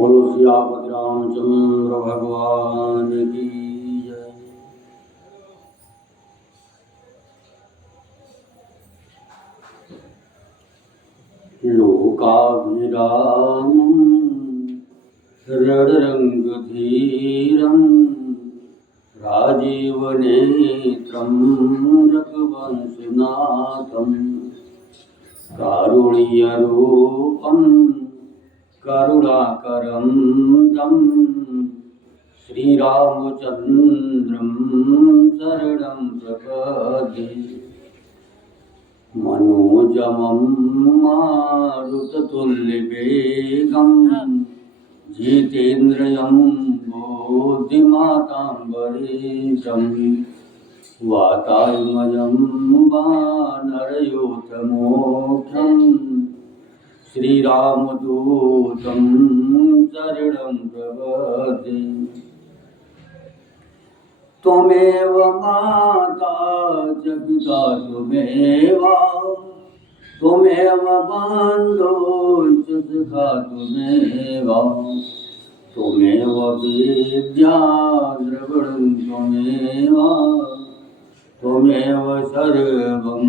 बोलो सियापति रामचंद्र भगवान की जय। लोकाभिरामं रणरंगधीरं राजीवनेत्रं रघुवंशनाथं कारुण्यरूपं करुणाकरं तं श्रीरामचन्द्रं शरणं प्रपद्ये। मनोजमं मारुततुल्यवेगं जितेन्द्रियं बुद्धिमतां वातात्मजं वानरयूथमोक्षं श्रीरामदूतं शरणं प्रपद्ये। त्वमेव माता च पिता त्वमेव, त्वमेव बन्धो च सखा त्वमेव, त्वमेव विद्या द्रविणं त्वमेव, त्वमेव सर्वं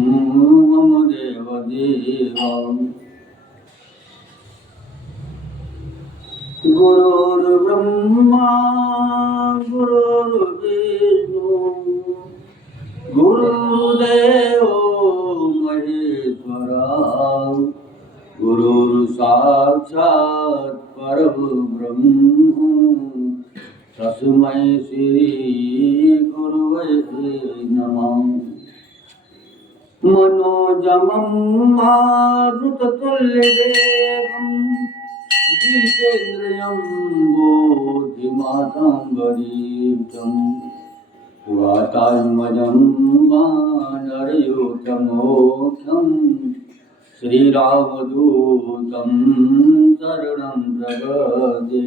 मम देवदेव। गुरुर्ब्रह्मा गुरुर्विष्णु गुरुर्देवो महेश्वरा, गुरुर्साक्षात् परब्रह्म तस्मै श्री गुरवे नमः। मनोजमं मारुततुल्यवेगं जितेन्द्रियं बुद्धिमतां वातात्मजं वानरयूथमोक्षं श्रीरामदूतं शरणं प्रपद्ये।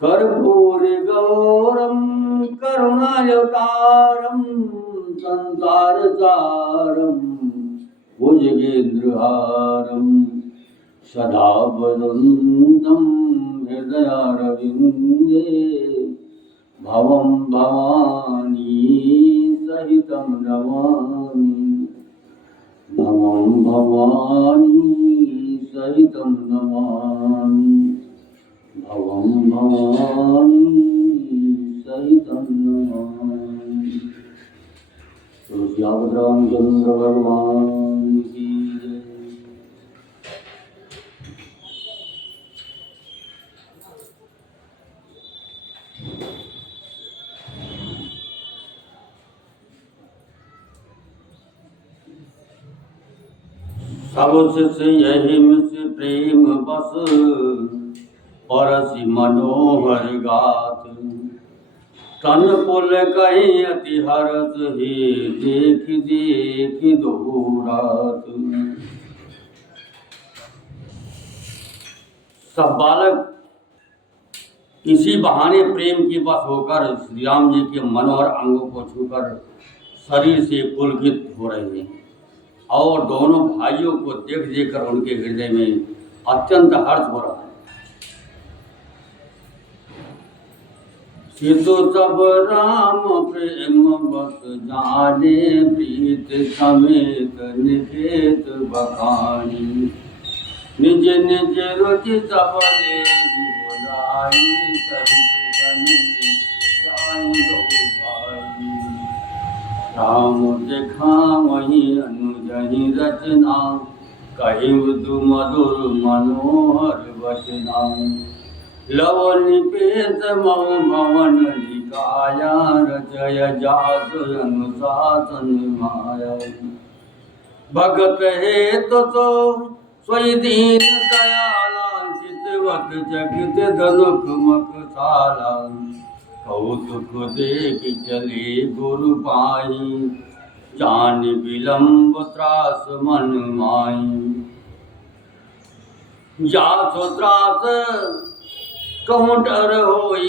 कर्पूरगौरं करुणावतारं संसारसारं भुजगेन्द्रहारं सदा वसन्तं हृदयारविन्दे भवं भवानी सहितं नमामि, भवं भवानी सहितं नमामि, भवं भवानी सहितं नमामि। तो सियापति रामचंद्र भगवान की जय। सबसे यही से प्रेम बस परसि मनोहर गाथ, तन पुल कहीं अति हरस ही देख देख दो रात। सब बालक इसी बहाने प्रेम की बस होकर श्री राम जी के मनोहर अंगों को छूकर शरीर से पुलकित हो रहे हैं और दोनों भाइयों को देख देख कर उनके हृदय में अत्यंत हर्ष हो रहा है। सितो सब राम प्रेम बस जाने, प्रीत समेत निकेत बखानी, निज निज रुचि सब देहि बुलाई, सहित साई दो भाई। राम दिखावहि अनुजहि रचना, कहि मृदु मधुर मनोहर वचना। लव निपेत मम भवन लिकाया, रचय जासु अनुशासन माया। भगत हेतु तो सोई दीन दयाला, चितवत जगत धनुख मखशाला। कौतुक देख चले गुरु पाई, जान विलंब त्रास मन माई। जासु त्रास कहूँ डर होई,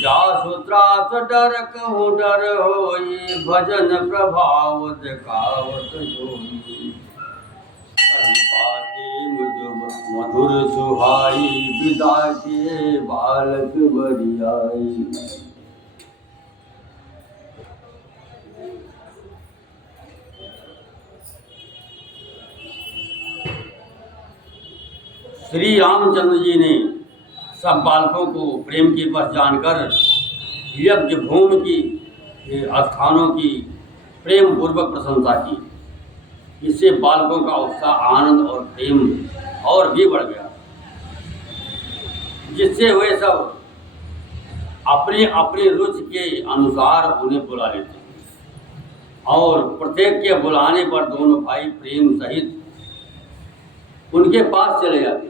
जासु त्रास डर कहूँ डर होई। भजन प्रभाव देखावत जोई, कहीं बाते मृदु मधुर सुहाई विदा के बालक बरियाई। श्री रामचंद्र जी ने सब बालकों को प्रेम की बस जानकर यज्ञ भूमि की स्थानों की प्रेम पूर्वक प्रशंसा की। इससे बालकों का उत्साह, आनंद और प्रेम और भी बढ़ गया, जिससे वे सब अपनी अपनी रुचि के अनुसार उन्हें बुला लेते और प्रत्येक के बुलाने पर दोनों भाई प्रेम सहित उनके पास चले जाते।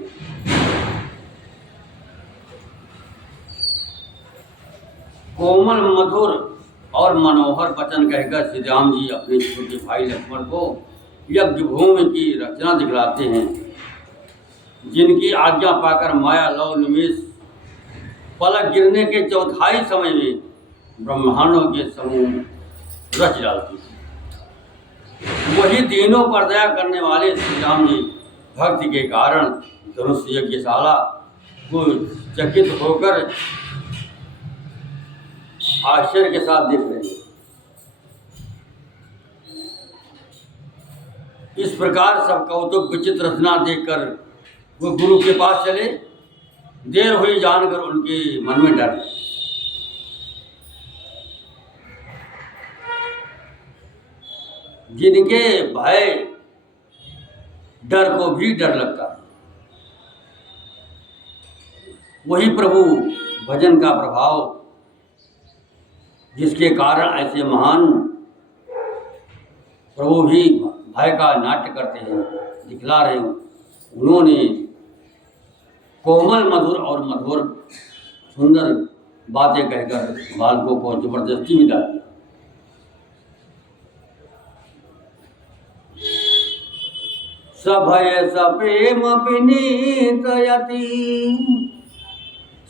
कोमल, मधुर और मनोहर वचन कहकर श्री राम जी अपने छोटे भाई लक्ष्मण को यज्ञ भूमि की रचना दिखलाते हैं, जिनकी आज्ञा पाकर माया लव निमेष पलक गिरने के चौथाई समय में ब्रह्मांडों के समूह रच डालती है। वही तीनों पर दया करने वाले श्री राम जी भक्ति के कारण धनुष यज्ञशाला को चकित होकर आश्चर्य के साथ देख रहे हैं। इस प्रकार सब कौतुक विचित्र रचना देखकर वो गुरु के पास चले। देर हुई जानकर उनके मन में डर, जिनके भय डर को भी डर लगता है, वही प्रभु भजन का प्रभाव, जिसके कारण ऐसे महान प्रभु भी भय का नाट्य करते हैं, दिखला रहे हैं। उन्होंने कोमल, मधुर और मधुर सुंदर बातें कहकर बालकों को जबरदस्ती विदा किया। सभय सप्रेम विनीत यति,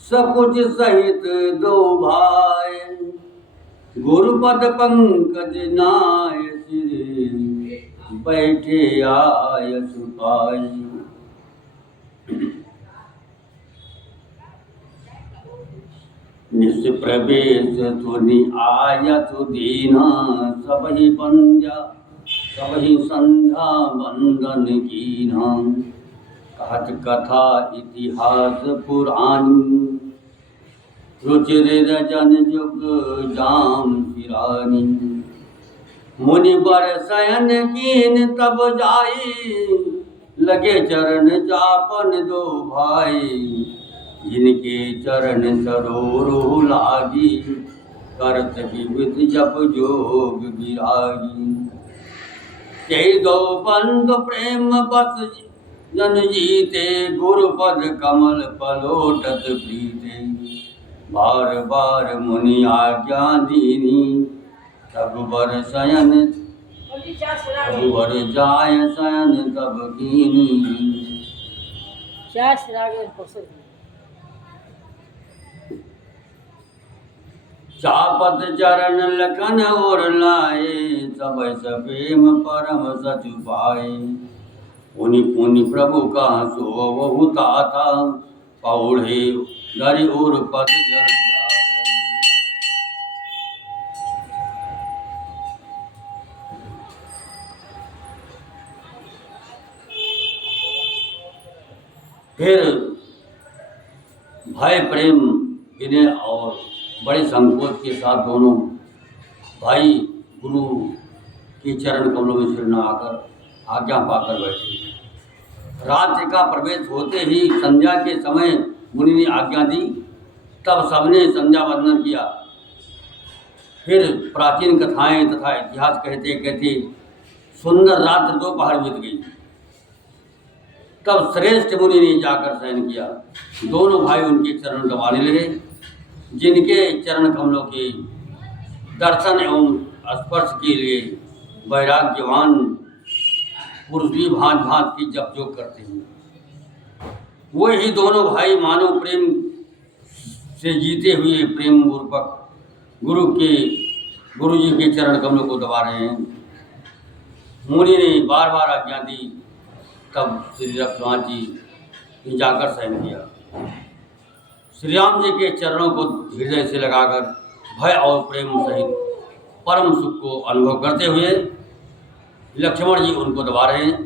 सकुच सहित दो भाई, गुरुपद पंकज नाय श्री, बैठे आय सुपाई। निष्प्रवेश सुनि आयत दीना, सबहि बंध्या सबहि संध्या वंदन कीन्हा। कहत कथा इतिहास पुराणी, रुचिर रजन जुग जाम सिरानी। मुनि बर शयन कीन तब जाई, लगे चरण चापन दो भाई। जिनके चरण सरोरु लागी, करत विविध जप जोग विरागी। कई दो बंधु प्रेम बस जन जीते, गुरुपद कमल पलोटत प्रीते। बार बार मुनि आज्ञा दीनी, रघुबर शयन रघुबर जाय शयन तब कीनी। चापत चरण लखन और लाए, सब प्रेम परम सचु पाए। पुनि पुनि प्रभु का सो बहुता था, पौढ़े धरि और पद जल जाता। फिर भय, प्रेम, विनय और बड़े संकोच के साथ दोनों भाई गुरु के चरण कमलों में सिर नवाकर आज्ञा पाकर बैठे। रात्रि का प्रवेश होते ही संध्या के समय मुनि ने आज्ञा दी। तब सबने संध्या वंदन किया। फिर प्राचीन कथाएं तथा इतिहास कहते कहते सुंदर रात्र दोपहर बीत गई। तब श्रेष्ठ मुनि ने जाकर शयन किया। दोनों भाई उनके चरण दबाने लगे, जिनके चरण कमलों के दर्शन एवं स्पर्श के लिए वैराग्यवान पुरुष भी भांत भांत की जप जोग करते हैं। वही दोनों भाई मानव प्रेम से जीते हुए प्रेम पूर्वक गुरु जी के चरण कमलों को दबा रहे हैं। मुनि ने बार बार आज्ञा दी। तब श्री रघुनाथ जी जाकर शयन किया। श्री राम जी के चरणों को हृदय से लगाकर भय और प्रेम सहित परम सुख को अनुभव करते हुए लक्ष्मण जी उनको दबा रहे हैं।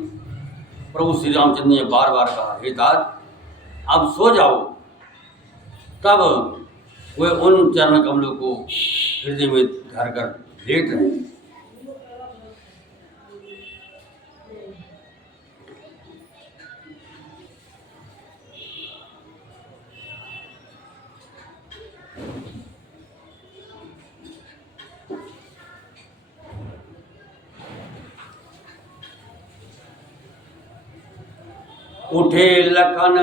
प्रभु श्री रामचंद्र ने बार बार कहा, हे तात अब सो जाओ। तब वे उन चरण कमलों को हृदय में धर कर लेट रहे हैं। उठे लखन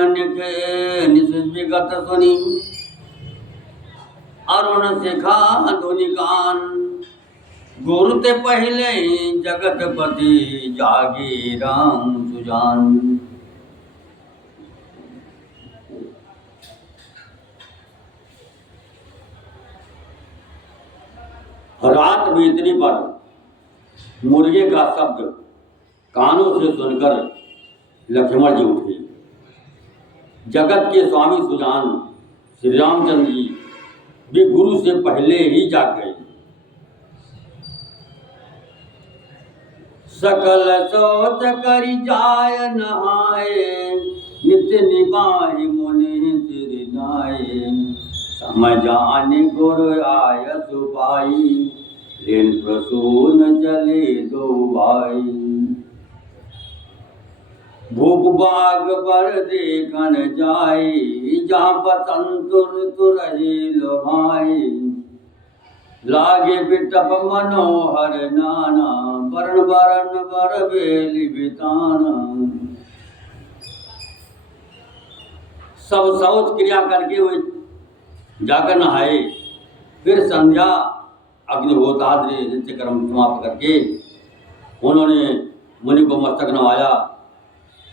निश विगत सुनी, अरुण शिखा धुनि कान। गुरु ते पहले जगतपति, जागे राम सुजान। रात बीतने पर मुर्गे का शब्द कानों से सुनकर लक्ष्मण जी उठे। जगत के स्वामी सुजान श्री रामचंद्र जी भी गुरु से पहले ही जाग गए। सकल सोच करि जाय नहाए, नित्य निभाहि मुनि सिर नाए। समझान गुर आय सुपाई, लेन प्रसून चले दो भाई। भूप बाग बर देखन जाई, जहाँ बसंतुर तुरही लोभाई। लागे बिटप मनोहर नाना, वरण वरण बर बेली बिताना। सब शौच क्रिया करके वे जाकर नहाए। फिर संध्या अग्निहोत्रादि नित्य कर्म समाप्त करके उन्होंने मुनि को मस्तक नवाया।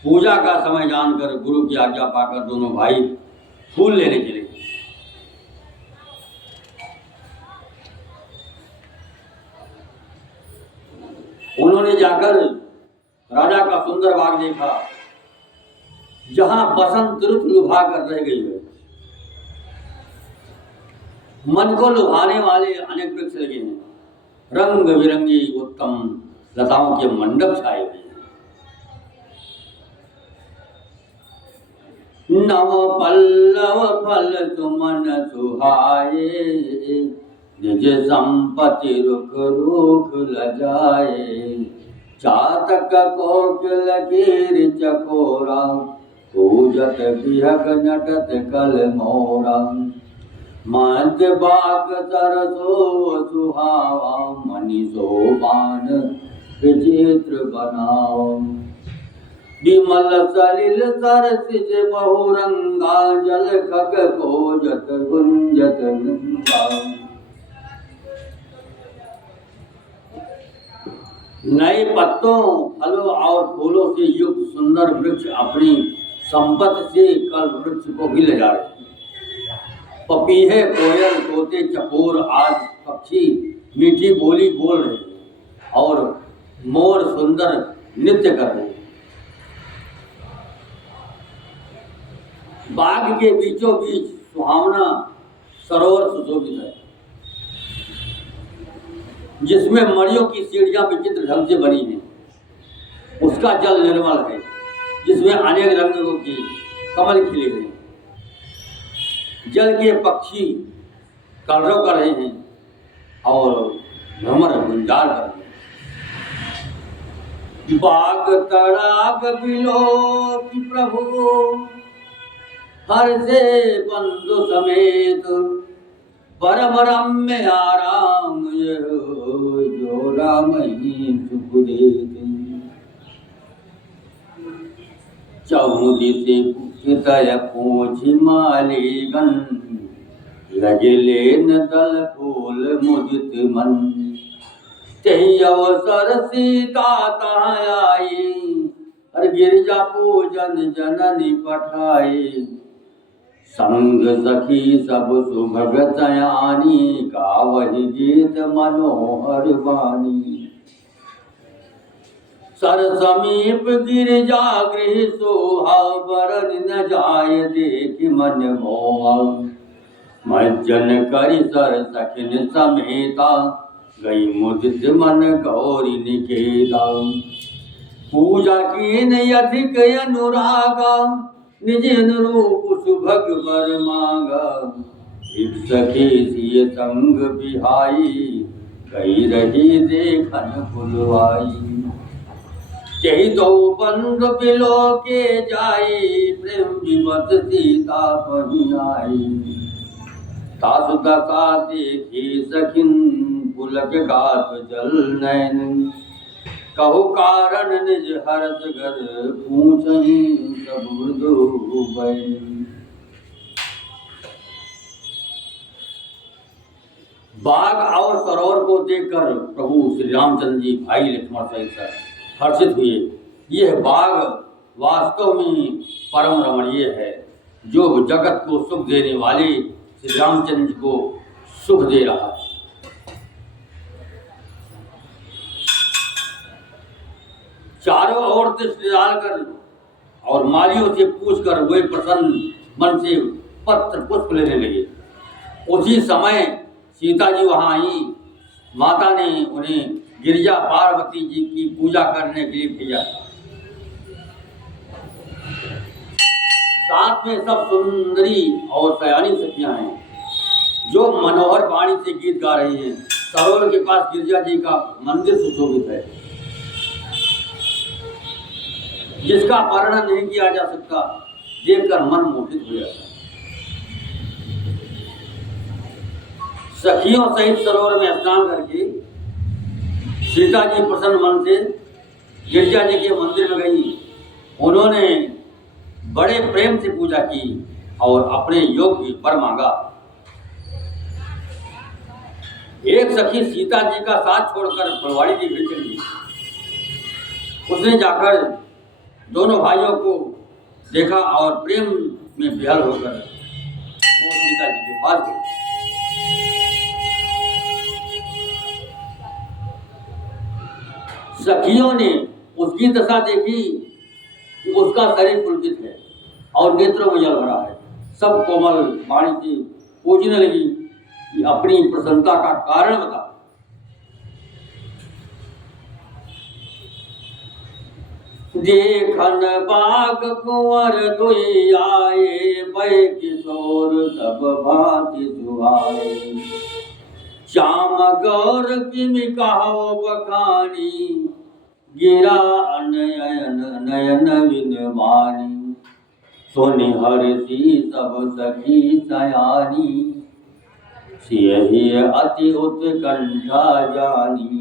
पूजा का समय जानकर गुरु की आज्ञा पाकर दोनों भाई फूल लेने चले। उन्होंने जाकर राजा का सुंदर बाग देखा, जहां बसंत ऋतु लुभा कर रह गई है। मन को लुभाने वाले अनेक वृक्ष लगे हैं। रंग बिरंगी उत्तम लताओं के मंडप छाए हुए हैं। नव पल्लव फल तुमन सुहाए, निज संपत्ति रुख रुख लजाए। चातक कोकिल कीर चकोरा, पूजत बिहक नटत कल मोरा। मध्य बाग सरसो सुहावा, मणि सोपान विचित्र बनाओ। विमल सलिल सरसिज बहुरंगा, जल खग कोजत गुंजत गंगा। नए पत्तों, फलों और फूलों से युक्त सुंदर वृक्ष अपनी संपत्ति से कल वृक्ष को भी ले जा रहे हैं। पपीहे, कोयल, तोते, चकोर आदि पक्षी मीठी बोली बोल रहे हैं और मोर सुंदर नृत्य कर रहे हैं। बाग के बीचों बीच सुहावना सरोवर सुशोभित है, जिसमें मणियों की सीढ़ियां विचित्र ढंग से बनी हैं। उसका जल निर्मल है, जिसमें अनेक रंगों की कमल खिले हैं। जल के पक्षी कलरव कर रहे हैं और भ्रमर गुंजार कर रहे हैं। बाग तड़ाग बिलो की प्रभु, हर से बंधु समेत। परम रम्य आराम जो राम ही सुख देत। चहुदिते कुकितय पूछि मालिगन, लगे लेन दल फूल मुदित मन। तेहि अवसर सीता तहाँ आई, हर गिरजा पूजन जननी पठाई। संग सखी सब सुभगत आनी, गावहि गीत मनोहर वाणी। सर समीप गिरजा गृह शोभा, बरन न जाय देख मन मोहा। मज्जन करि सर सखिन समेता, गई मुदित मन गौरी निकेता। पूजा कीन अधिक अनुरागा, निज अनुरूप सुभग बर मांगा। एक सखी सिय संग बिहाई, कही रही देखन फुलवाई। यही तो बंद बिलो के जाई, प्रेम विवत सीता पहिनाई। तासु दशा देखी सखिन, पुलक गात जल नैन। कहु कारण निज हरस घर, पूछहि सब मृदु बैन। बाग और सरोवर को देखकर प्रभु श्री रामचंद्र जी भाई लक्ष्मण सहित हर्षित हुए। यह बाग वास्तव में परम रमणीय है, जो जगत को सुख देने वाले श्री रामचंद्र जी को सुख दे रहा है। चारों ओर दृष्टि डालकर और मालियों से पूछकर वे प्रसन्न मन से पत्र पुष्प लेने लगे। उसी समय सीता जी वहां आई। माता ने उन्हें गिरिजा पार्वती जी की पूजा करने के लिए भेजा। साथ में सब सुंदरी और सयानी सखियां हैं, जो मनोहर वाणी से गीत गा रही हैं। सरोवर के पास गिरिजा जी का मंदिर सुशोभित है, जिसका वर्णन नहीं किया जा सकता, देखकर मन मोहित हो जाता है। सखियों सहित सरोवर में स्नान करके सीता जी प्रसन्न मन से गिरिजा जी के मंदिर में गई। उन्होंने बड़े प्रेम से पूजा की और अपने योग्य वर मांगा। एक सखी सीता जी का साथ छोड़कर फुलवाड़ी की घर चली। उसने जाकर दोनों भाइयों को देखा और प्रेम में विहल होकर वो सीता जी के पास गई। सखियों ने उसकी दशा देखी कि उसका शरीर पुलकित है और नेत्रों में जल भरा है। सब कोमल वाणी से पूछने लगी कि अपनी प्रसन्नता का कारण बता। देखन बाग कुंवर दुई आए, बै किशोर सब भांति सुहाए। श्याम गौर किमि कहो बखानी, गिरा नयन नयन विनवानी। सोनि हर्षि सब सखी सयानी, सियहि अति उत्कंठा जानी।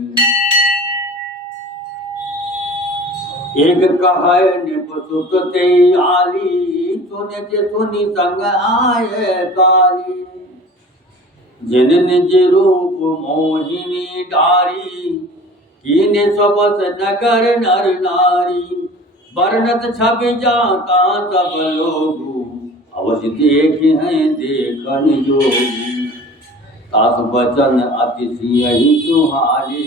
एक कहे निप सुत ते आली, सुनत सुनि संग आए काली। जिन निज रूप मोहिनी डारी, कीने सबस नगर नर नारी। वर्णत छवि जाता सब लोगु, अवश्य देखे हैं देखन जोगी। तास बचन अतिशय सुहाले,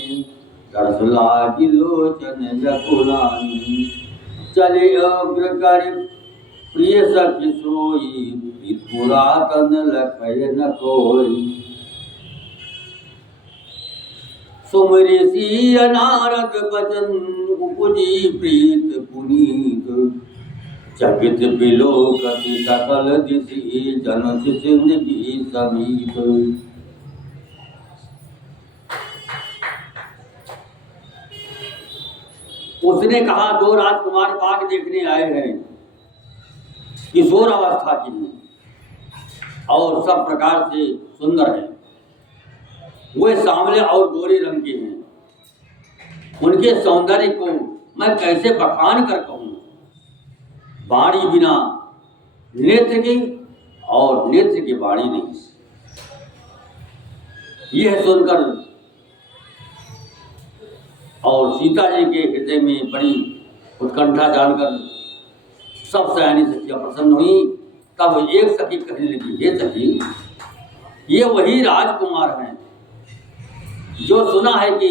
तरस लागी लोचन जकुलानी। चले अग्र कर प्रिय सखी सोई, पुरातन लखय न कोई। सुमरि सिय नारद बचन, उपजी प्रीत पुनीत। चकित बिलोकति सकल दिशि, जन सिंदगी समीत। उसने कहा, दो राजकुमार बाग देखने आए हैं, किशोर अवस्था की हैं और सब प्रकार से सुंदर हैं। वे सांवले और गोरे रंग के हैं। उनके सौंदर्य को मैं कैसे बखान कर कहूँ। बाणी बिना नेत्र की और नेत्र की बाणी नहीं। यह सुनकर और सीता जी के हृदय में बड़ी उत्कंठा जानकर सब सयानी सखियां प्रसन्न हुई। तब एक सखी कहने लगी, हे सखी, ये वही राजकुमार हैं जो सुना है कि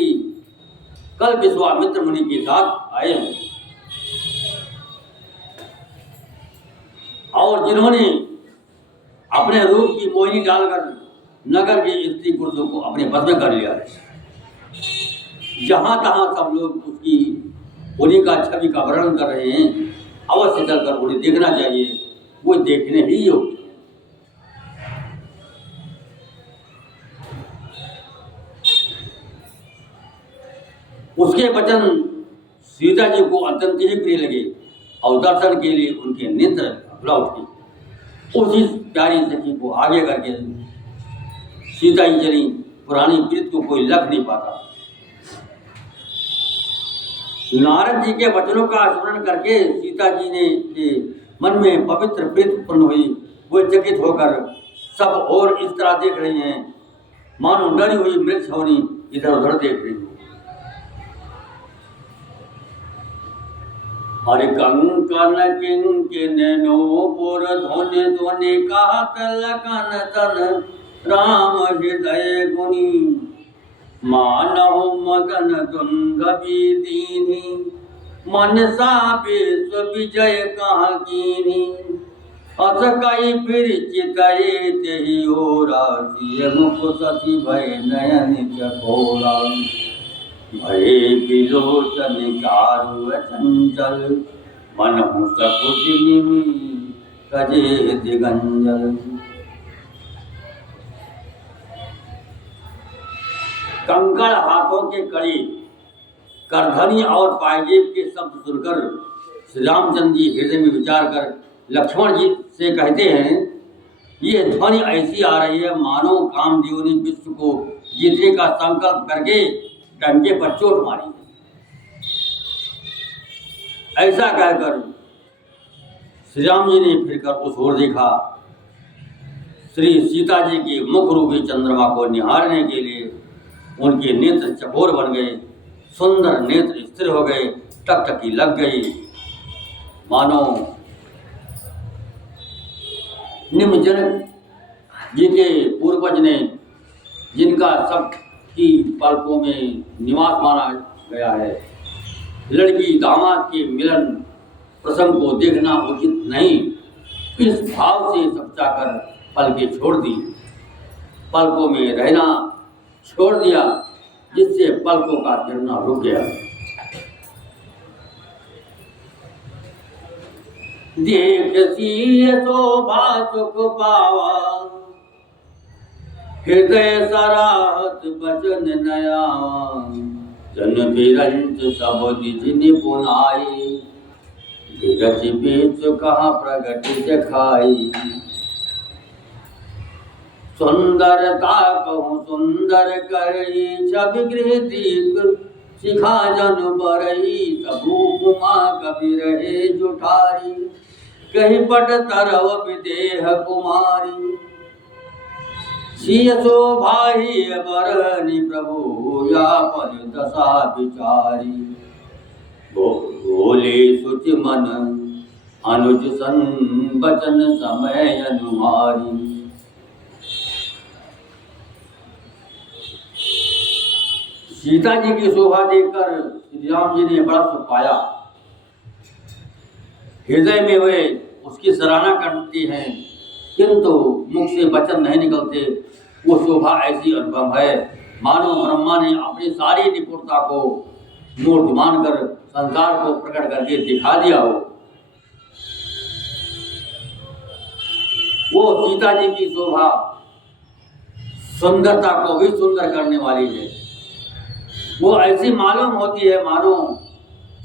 कल विश्वामित्र मुनि के साथ आए हैं और जिन्होंने अपने रूप की मोहिनी डालकर नगर के स्त्री पुरुषों को अपने बस में कर लिया है। जहां तहां सब लोग उसकी उन्हीं का छवि का वर्णन कर रहे हैं। अवश्य चलकर उन्हें देखना चाहिए, वो देखने ही योग्य। उसके वचन सीता जी को अत्यंत ही प्रिय लगे और दर्शन के लिए उनके नेत्र खुला उठे। उसी प्यारी सखी को आगे करके सीता ही चली। पुरानी प्रीत को कोई लख नहीं पाता। नारद जी के वचनों का स्मरण करके सीता जी ने के मन में पवित्र प्रीत उत्पन्न हुई। वो चकित होकर सब और इस तरह देख रही हैं, मानो डरी हुई मृत छौनी इधर उधर देख रही है। हरि कंकन किंकिन नूपुर ध्वनि ध्वनि कातल कन तन राम हृदय गुणी मानव मदन तुंग दीनी मनसा विश्व विजय कहाँ कीनी अस कई फिर चितये तेहि ओरा सिय मुख सती भय नयन चकोरा भये विलोचन चारु चंचल मनहु सकुच निमि कजे दिगंजल। कंकड़ हाथों के कड़ी, करधनी और पायजेब के शब्द सुनकर श्री रामचंद्र जी हृदय में विचार कर लक्ष्मण जी से कहते हैं, ये ध्वनि ऐसी आ रही है मानो कामदेव ने विश्व को जीतने का संकल्प करके डंके पर चोट मारी। ऐसा कहकर श्री राम जी ने फिरकर उस ओर देखा। श्री सीता जी के मुख रूपी चंद्रमा को निहारने के लिए उनके नेत्र चकोर बन गए, सुंदर नेत्र स्थिर हो गए, टकटकी लग गई, मानो निम्नजनक जी के पूर्वज ने जिनका सबकी पलकों में निवास माना गया है, लड़की दामाद के मिलन प्रसंग को देखना उचित नहीं, इस भाव से सपचाकर पलकें छोड़ दी, पलकों में रहना छोड़ दिया, जिससे पलकों का गिरना रुक गया। देख सिय शोभा सुख पावा हृदय सराहत बचन नयावा जन बिरंच सब दिज निपुनाई बिरच बीच कहाँ प्रगट दिखाई सुंदरता कहूँ सुंदर करई छवि गृह दीप शिखा जन बरई सबू कुमा कवि रहे जुठारी कही पट तरव विदेह कुमारी सिय शोभाही बरनी प्रभु या पर दशा विचारी बोले सुचि मन अनुज सन बचन समय अनुमारी। सीता जी की शोभा देखकर श्री राम जी ने बड़ा सुख पाया। हृदय में वे उसकी सराहना करती हैं, किंतु मुख से वचन नहीं निकलते। वो शोभा ऐसी अनुभव है मानो ब्रह्मा ने अपनी सारी निपुणता को मूर्तिमान कर संसार को प्रकट करके दिखा दिया हो। वो सीता जी की शोभा सुंदरता को भी सुंदर करने वाली है। वो ऐसी मालूम होती है मानो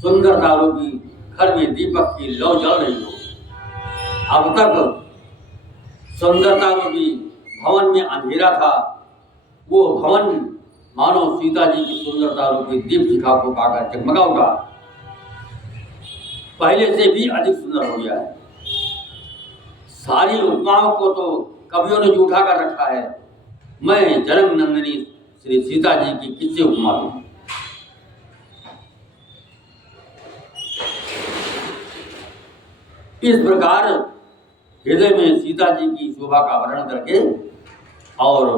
सुंदरता रूपी घर में दीपक की लौ जल रही हो। अब तक सुंदरता रूपी भवन में अंधेरा था, वो भवन मानो सीता जी की सुंदरता रूपी दीप शिखा को पाकर जगमगा उठा, पहले से भी अधिक सुंदर हो गया है। सारी उपमाओं को तो कवियों ने जूठा कर रखा है, मैं जनक नंदिनी श्री सीता जी की किससे उपमा दूं। इस प्रकार हृदय में सीता जी की शोभा का वर्णन करके और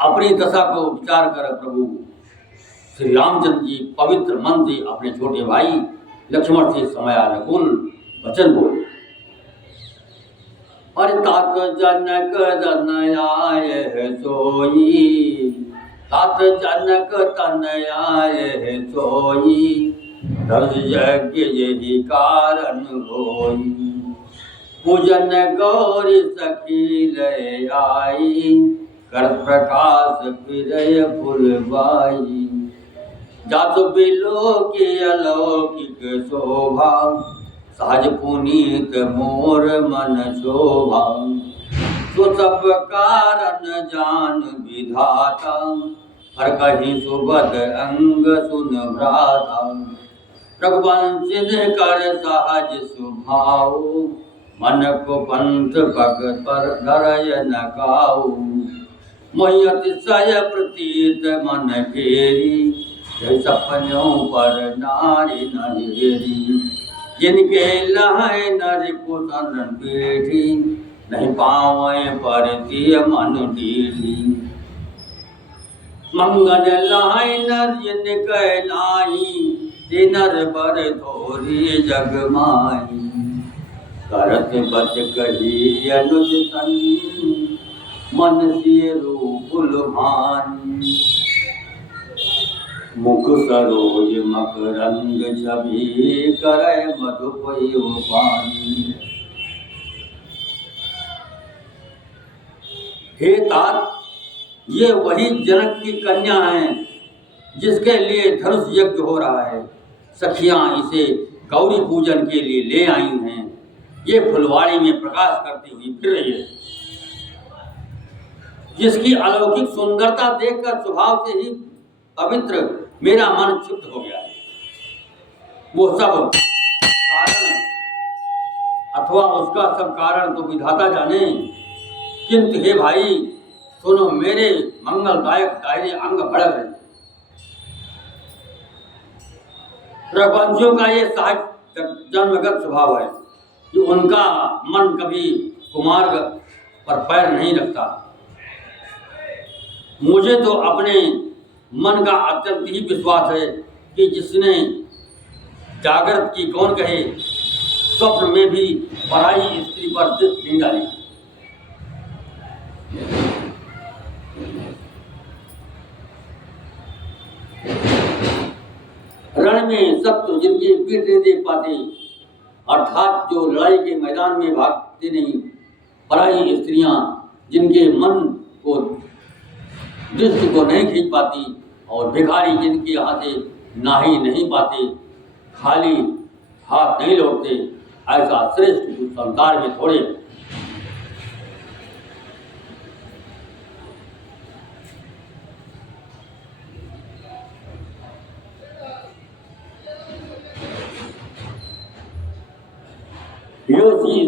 अपनी दशा को विचार कर प्रभु श्री रामचंद्र जी पवित्र मन से अपने छोटे भाई लक्ष्मण से समयानुकूल वचन बोले। और तात जनक तन आए सोई, तात जनक तन आए सोई, धर्म यज्ञ यही कारण होई। पूजन गौरी सखी लय आई, कर प्रकाश फिरय फुलबाई। जातु बिलो की अलौकिक शोभा, सहज पुनीत मोर मन शोभा। तो सब कारण जान विधाता, हर कहीं सुबद अंग सुन भ्राता। रघुवंश कर सहज स्वभाव, मन को पंथ भगत पर धरय न काऊ। मोहि अतिशय प्रतीत मन फेरी, जय सपनों पर नारी नहेरी। जिनके लहै नर कुसन पीठी, नहीं पावे परतीय मन डीठी। मंगन लहै नर जिनके नाई, ते नर बर थोरी जग माई। करत बच कही अनुज सन, मन सिय रूप लुभानी। मुख सरोज मकरंद छवि, करय मधुप पानी। हे तात, ये वही जनक की कन्या है जिसके लिए धनुष यज्ञ हो रहा है। सखियां इसे गौरी पूजन के लिए ले आई हैं। ये फुलवाड़ी में प्रकाश करती हुई फिर रही है। जिसकी अलौकिक सुंदरता देखकर स्वभाव से ही पवित्र मेरा मन क्षुब्ध हो गया है। वो सब कारण अथवा उसका सब कारण तो विधाता जाने, किंतु हे भाई सुनो, मेरे मंगलदायक दाहिने अंग भड़क रहे। रघुवंशियों का ये सहज जन्मगत स्वभाव है कि उनका मन कभी कुमार्ग पर पैर नहीं रखता। मुझे तो अपने मन का अत्यंत ही विश्वास है कि जिसने जागृत की कौन कहे, स्वप्न में भी पराई स्त्री पर दृष्टि नहीं डाली। रण में शत्रु जिनकी पीठ नहीं देख पाते, अर्थात जो लड़ाई के मैदान में भागते नहीं, पराई स्त्रियां जिनके मन को दृष्टि को नहीं खींच पाती, और भिखारी जिनके यहाँ से नाही नहीं पाते, खाली हाथ नहीं लौटते, ऐसा श्रेष्ठ संसार में थोड़े।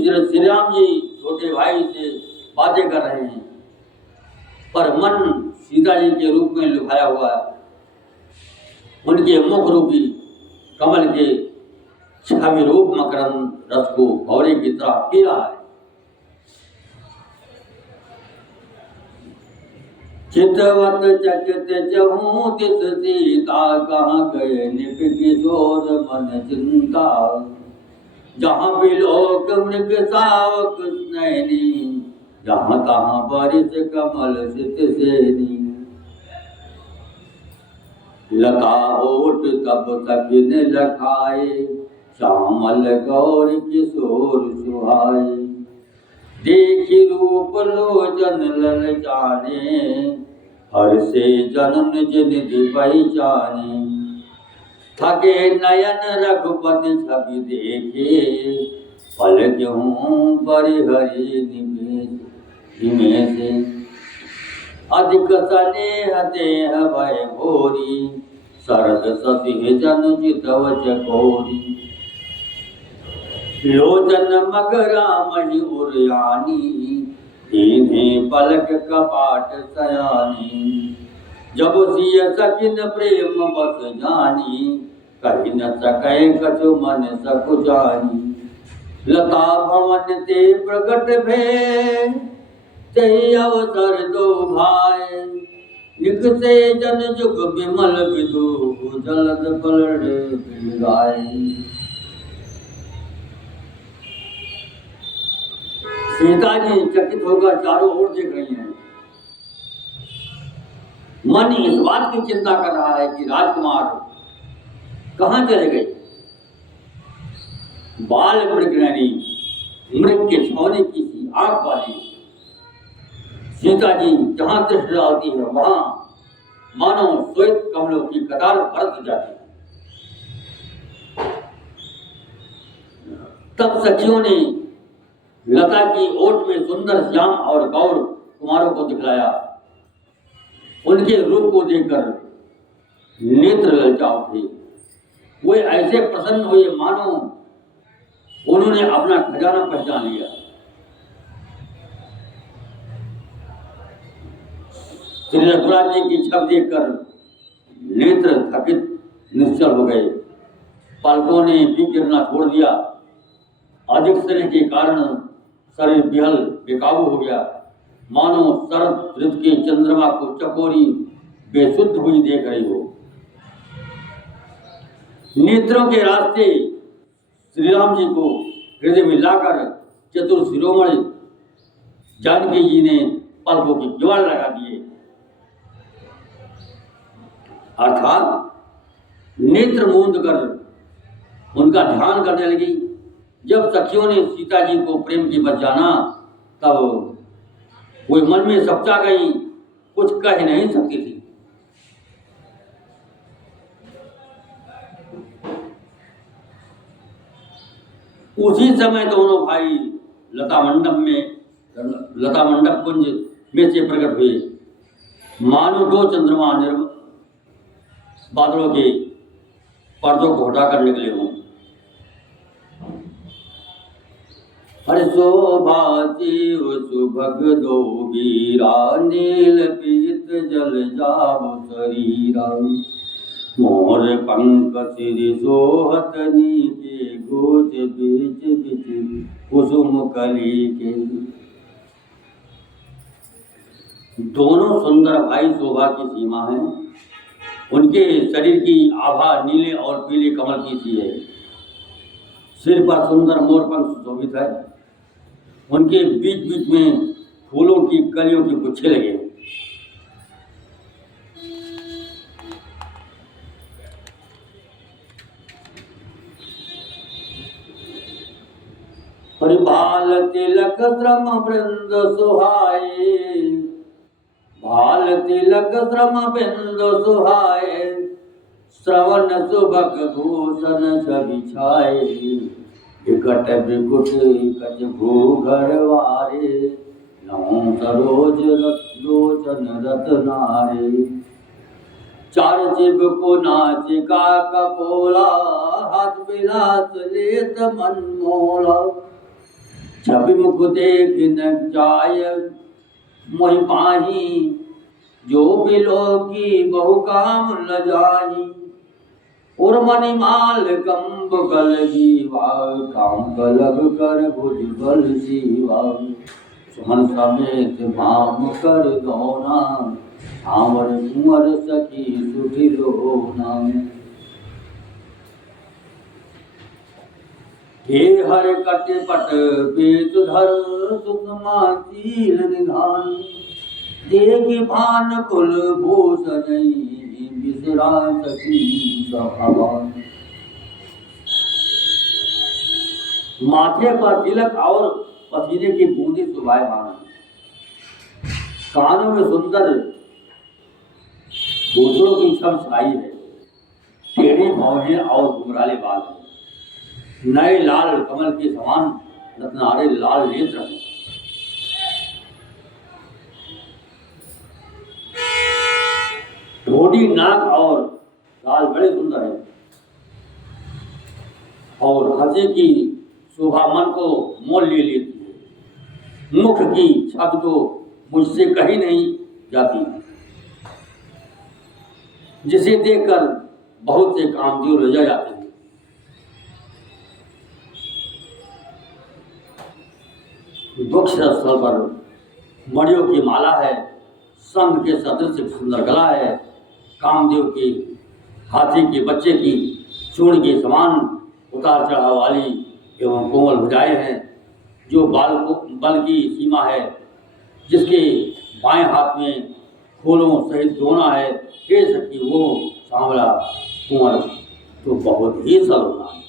श्री राम जी छोटे भाई से बातें कर रहे हैं, पर मन सीता जी के रूप में लुभाया हुआ है। उनके मुख रूपी कमल के छवि रूप मकरंद रस को भौरे की तरह पी रहा है। चितवत चकित चहूं तिस सीता, कहाँ गए निप किशोर मन चिंता। जहाँ बिलोक मृग सावक नैनी, जहाँ तहाँ बारिश कमल सित सेनी। लता ओट तब सकिन लखाए, श्यामल गौर किशोर सुहाए। देखी रूप लोचन ललचाने, हर से जनन निधि पहचाने। थके नयन रघुपति छवि देखे, पल क्यों परिहरि निमेष। अधिक स्नेह देह भय भोरी, शरद सती जन चितव चकोरी। लोचन मगरा मणि उरयानी, दीने पलक कपाट सयानी। जब सिय सकिन प्रेम बस जानी, कही न सकै कछु मन सकु जानी। लता भवन ते प्रगट भे, ते अवसर दो भाई। निकसे जन जुग विमल विदु जलद पलड़ गाय। सीता जी चकित होकर चारों ओर देख रही हैं। मन इस बात की चिंता कर रहा है कि राजकुमार कहाँ चले गए। बाल मृगनयनी, मृग के छौने की सी आंख वाली सीता जी जहां दृष्टि डालती है वहां मानो श्वेत कमलों की कतार बरस जाती है। तब सखियों ने लता की ओट में सुंदर श्याम और गौर कुमारों को दिखलाया। उनके रूप को देखकर नेत्र ललचा उठे। वे ऐसे प्रसन्न हुए मानो उन्होंने अपना खजाना पहचान लिया। श्री रघुराज जी की छवि देखकर नेत्र थकित निश्चल हो गए। पलकों ने भी गिरना छोड़ दिया। अधिक स्नेह के कारण शरीर बेहल बेकाबू हो गया। मानो शरद ऋतु के चंद्रमा को चकोरी बेसुद्ध हुई देख रही हो। नेत्रों के रास्ते श्री राम जी को हृदय में लाकर चतुर शिरोमणि जानकी जी ने पलकों की किवाड़ लगा दिए, अर्थात नेत्र मूंद कर उनका ध्यान करने लगी। जब सखियों ने सीता जी को प्रेम की बात जाना तब वे मन में सपचा गई, कुछ कह नहीं सकती थी। उसी समय दोनों भाई लता मंडप कुंज में से प्रकट हुए, मानो दो चंद्रमा बादलों के पर्दों को हटाकर निकले हों। हर शोभा शिव सुभग दो वीरा, नील पीत जल जाव शरीरा। मोर पंख सिर सोहत नीके, गोच बीच बीच कुसुम कली के। दोनों सुंदर भाई शोभा की सीमा है। उनके शरीर की आभा नीले और पीले कमल की सी है। सिर पर सुंदर मोरपंख सुशोभित है। उनके बीच बीच में फूलों की कलियों के गुच्छे लगे हैं। बाल तिलक श्रम वृंद सुहाए, बाल तिलक श्रम वृंद सुहाए। श्रवण सुभग भूषण छवि छाए, विकट विकुट कच भूघर वारे। नौ सरोज लोचन रत्नारे, चार जीव को नाचिका कपोला। हाथ विलास लेत मन मोला, छवि मुख देख न जाय मोहि पाही। जो बिलो की बहु काम न जाही, उर्मणिमाल कंब कल जीवा। काम कलब कर भुज बल जीवा, सुमन समेत भाम कर दौना। आमर कुंवर सखी सुधि रोना, हे हर कट पट पेत धर। सुषमा शील निधान, देखि भान कुल भूषण। बिसरा सखी सभवान। माथे पर तिलक और पसीने की बूंदी शोभायमान, कानों में सुंदर भूषणों की छम छाई है। टेढ़ी भौहें और घुंघराले बाल हैं। नए लाल कमल के समान रत्नारे लाल नेत्र हैं। ठोड़ी नाक और गाल बड़े सुंदर हैं और हंसी की शोभा मन को मोल ले लेती है। मुख की छवि तो मुझसे कहीं नहीं जाती, जिसे देखकर बहुत से कामदेव लजा जाते हैं। वृक्ष स्थल पर मणियों की माला है। शंख के सदृश सुंदर गला है, कामदेव के हाथी के बच्चे की चूर्ण के समान उतार चढ़ाव वाली एवं कोमल भुजाएं हैं, जो बल की सीमा है, जिसके बाएं हाथ में खोलों सहित दोना है। हे सखी वो सांवला कुंवर तो बहुत ही सलोना है।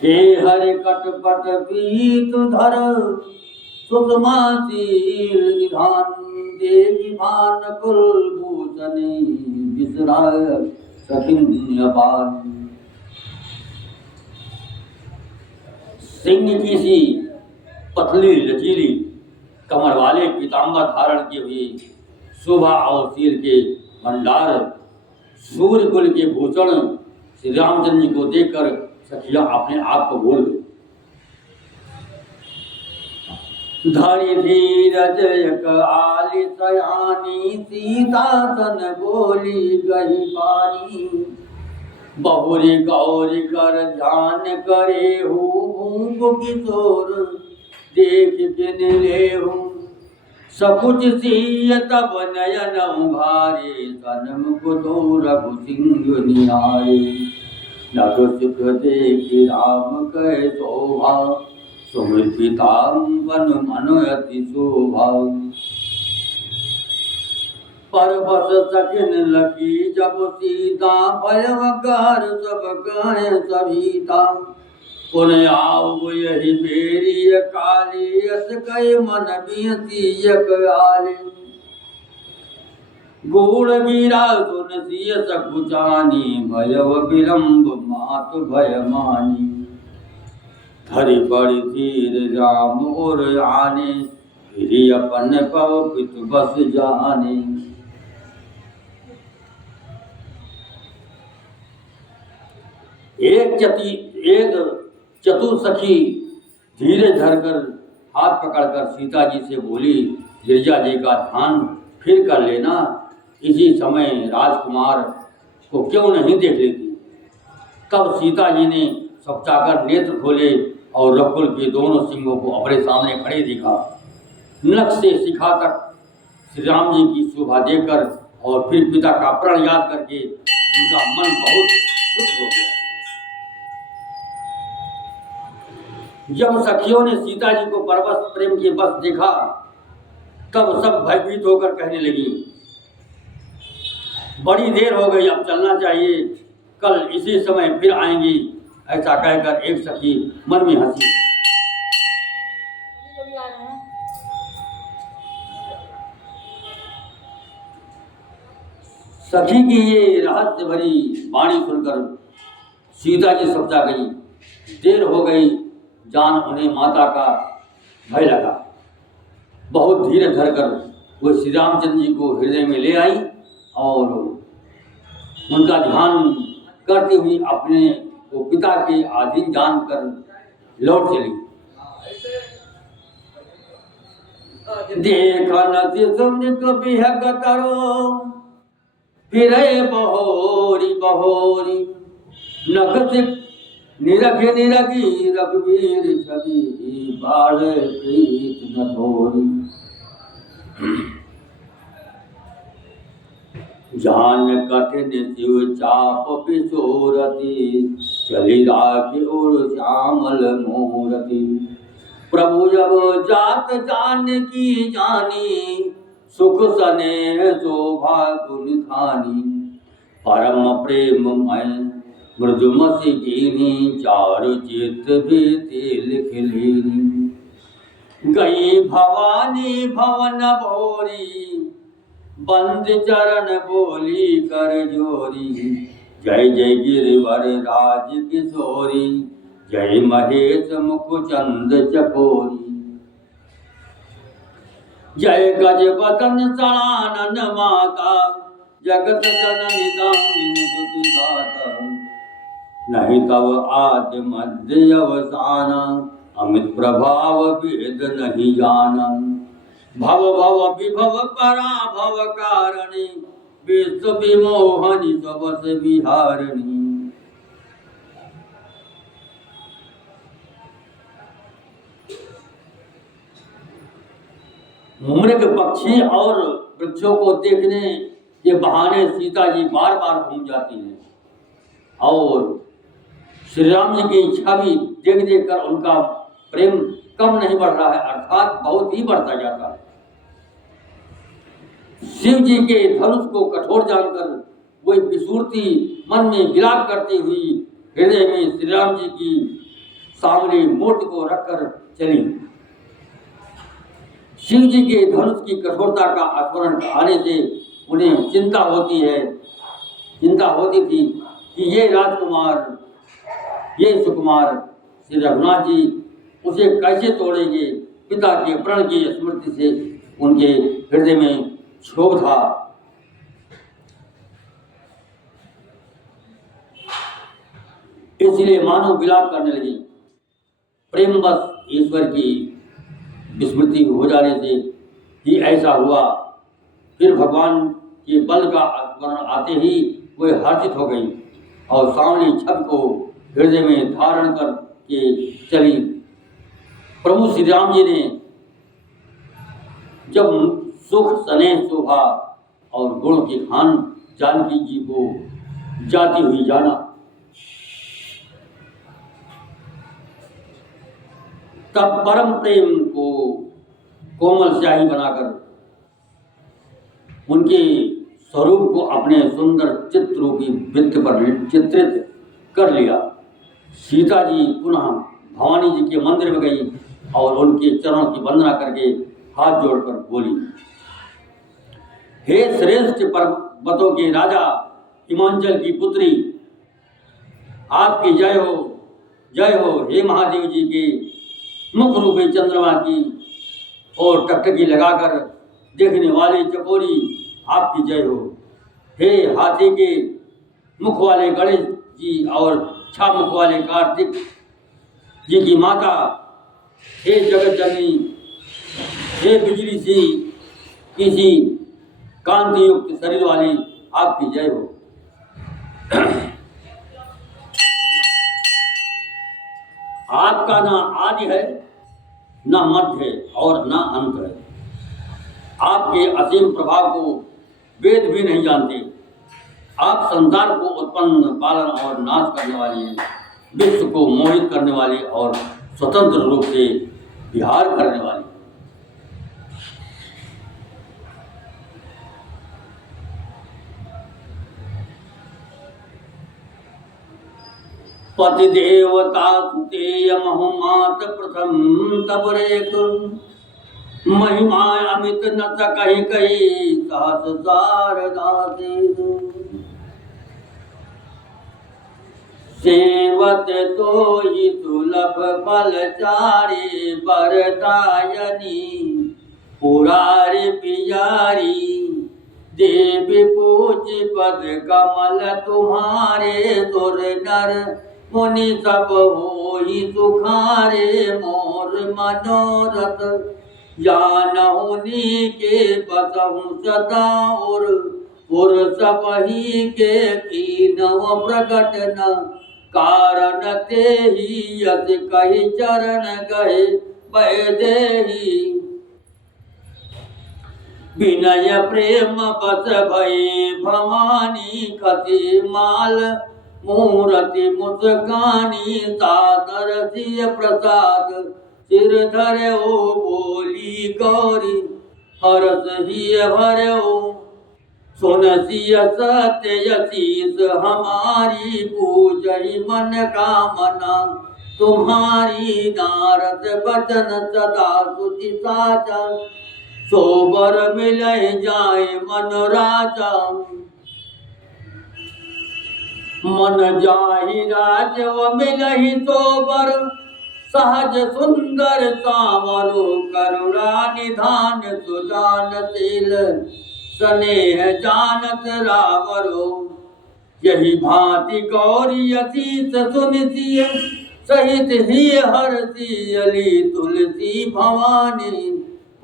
के हरि कटपट पीत धर सुषमाशील निधान, देवी भान कुलभूषणी विसराय सखिन्यपान। सिंह की सी पतली लचीली कमर वाले पीताम्बर धारण किए हुए शोभा और शील के भंडार सूर्य कुल के भूषण श्री रामचंद्र जी को देखकर सखिया अपने आप को भूल गई। धरि धीरज एक आली सयानी, सीता सन बोली गई पानी। बहुरी गौरी कर ध्यान करे हूँ, भूप किशोर देख के निलेहूँ। सकुच सिय तब नयन उघारे, सनमुख दो रघु सिंह निहारे। नभ सुख देख राम कह शोभा, सुमिर पीताम्बर मन अति शोभा। परबस सखिन लखी जब सीता, भयवकार सब कहे सभीता। पुन आऊ यही बेरी काली, अस कई मन बियसी आली। गूढ़ गिरा सुन सिय सकुचानी, भयव विलम्ब मात भय मानी। धरि बड़ी धीर राम और आने, फिर अपन पव पितु बस जाने। एक चतुर सखी धीरे धरकर हाथ पकड़कर सीता जी से बोली, गिरजा जी का ध्यान फिर कर लेना, इसी समय राजकुमार को क्यों नहीं देख लेती। तब सीता जी ने सपचाकर नेत्र खोले और रघुकुल के दोनों सिंहों को अपने सामने खड़े देखा। नख से शिखा तक श्री राम जी की शोभा देखकर और फिर पिता का प्रण याद करके उनका मन बहुत दुख हो गया। जब सखियों ने सीता जी को परवश प्रेम के बस देखा, तब सब भयभीत होकर कहने लगी, बड़ी देर हो गई, अब चलना चाहिए, कल इसी समय फिर आएंगी। ऐसा कहकर एक सखी मन में हंसी। सखी की ये रहस्य भरी वाणी सुनकर सीता जी सपचा गई। देर हो गई जान उन्हें माता का भय लगा। बहुत धीरे धरकर वो श्री रामचंद्र जी को हृदय में ले आई और उनका ध्यान करती हुई अपने को पिता के अधीन जानकर लौट चली। देखा न सुन कभी है कतरो, फिरे बहोरी बहोरी। नख निरख निरगी रघुवीर छवि, बाढ़ प्रीत न थोरी। जान कठिन शिव चाप पिशोरति, चली राखी और श्यामल मोरति। प्रभु जब जात जान की जानी, सुख स्नेह शोभा गुण खानी। परम प्रेममय मृदुमति कीनी, चारु चित भीति लिख लीनी। गई भवानी भवन भोरी, बंद चरण बोली कर जोरी। जय जय गिरिवर राज किशोरी, जय महेश मुकुचंद चकोरी। जय गज बदन सणानन माता, जगत जननी दामिनी स्तुति गाता। नहीं तब आदि मध्य अवसान, अमित प्रभाव वेद नहीं जाना। भव भव विभव पराभव कारणी, विश्व विमोहनी सबस विहारिणी। मृग पक्षी और वृक्षों को देखने के बहाने सीता जी बार बार घूम जाती हैं और श्री राम जी की इच्छा भी देख देख कर उनका प्रेम कम नहीं बढ़ रहा है, अर्थात बहुत ही बढ़ता जाता है। शिव जी के धनुष को कठोर जानकर वही विसूरती मन में विलाप करती हुई हृदय में श्री राम जी की सामने मूर्ति को रखकर चली। शिव जी के धनुष की कठोरता का स्मरण आने से उन्हें चिंता होती थी कि ये राजकुमार, ये सुकुमार श्री रघुनाथ जी उसे कैसे तोड़ेंगे। पिता के प्रण की स्मृति से उनके हृदय में क्षोभ था। इसलिए मानव विलाप करने लगे। प्रेमवश ईश्वर की विस्मृति हो जाने से ही ऐसा हुआ। फिर भगवान के बल का स्मरण आते ही वे हर्षित हो गई और सामने छवि को हृदय में धारण करके चली। प्रभु श्री राम जी ने जब सुख स्नेह शोभा और गुण की खान जानकी जी को जाती हुई जाना, तब परम प्रेम को कोमल स्याही बनाकर उनके स्वरूप को अपने सुंदर चित्रों की भित्त पर चित्रित कर लिया। सीता जी पुनः भवानी जी के मंदिर में गई और उनके चरणों की वंदना करके हाथ जोड़कर बोली, हे श्रेष्ठ पर्वतों के राजा, हिमांचल की पुत्री, आपकी जय हो, जय हो। हे महादेव जी के मुख रूपी चंद्रमा की और टकटकी लगाकर देखने वाले चकोरी, आपकी जय हो। हे हाथी के मुख वाले गणेश जी और छा मुख वाले कार्तिक जी की माता, हे जगत जननी, हे बिजली सी किसी कांति युक्त शरीर वाली, आपकी जय हो। आपका ना आदि है, न मध्य है और न अंत है। आपके असीम प्रभाव को वेद भी नहीं जानते। आप संसार को उत्पन्न, पालन और नाश करने वाले हैं, विश्व को मोहित करने वाले और स्वतंत्र रूप से विहार करने वाले। पति देवता तेय महुमात प्रथम तब रेख, महिमा अमित न सकहि कही सहस शारदा से। सेवत तो ही सुलभ फलचारी बरदायनी, पुरारी पियारी देवी पूज पद कमल तुम्हारे। दुर नर मुनि सब होई सुखारे, मोर मनोरथ जानहुनी के बसहु सदा। और सबही के कीनव प्रकट न कारण ते ही, यस कही चरण गए वैदेही। विनय प्रेम बस भई भवानी, खसी माल मूर्ति मुस्कानी। सादर सिय प्रसाद सिर धरे ओ, बोली गौरी हरस ही भरे। सुन सिय सत्य यशीष हमारी, पूजई मन कामना तुम्हारी। नारद बचन सदा सुचि साचा, सोबर मिलय जाए मन राजा। मन जाहि राज व मिलहि सोबर, सहज सुंदर सावरो। करुणा निधान सुजानशील, स्नेह जानत रावरो। यही भांति गौरी यशीष सुनिसिय, सहित ही हरसी अली तुलसी भवानी।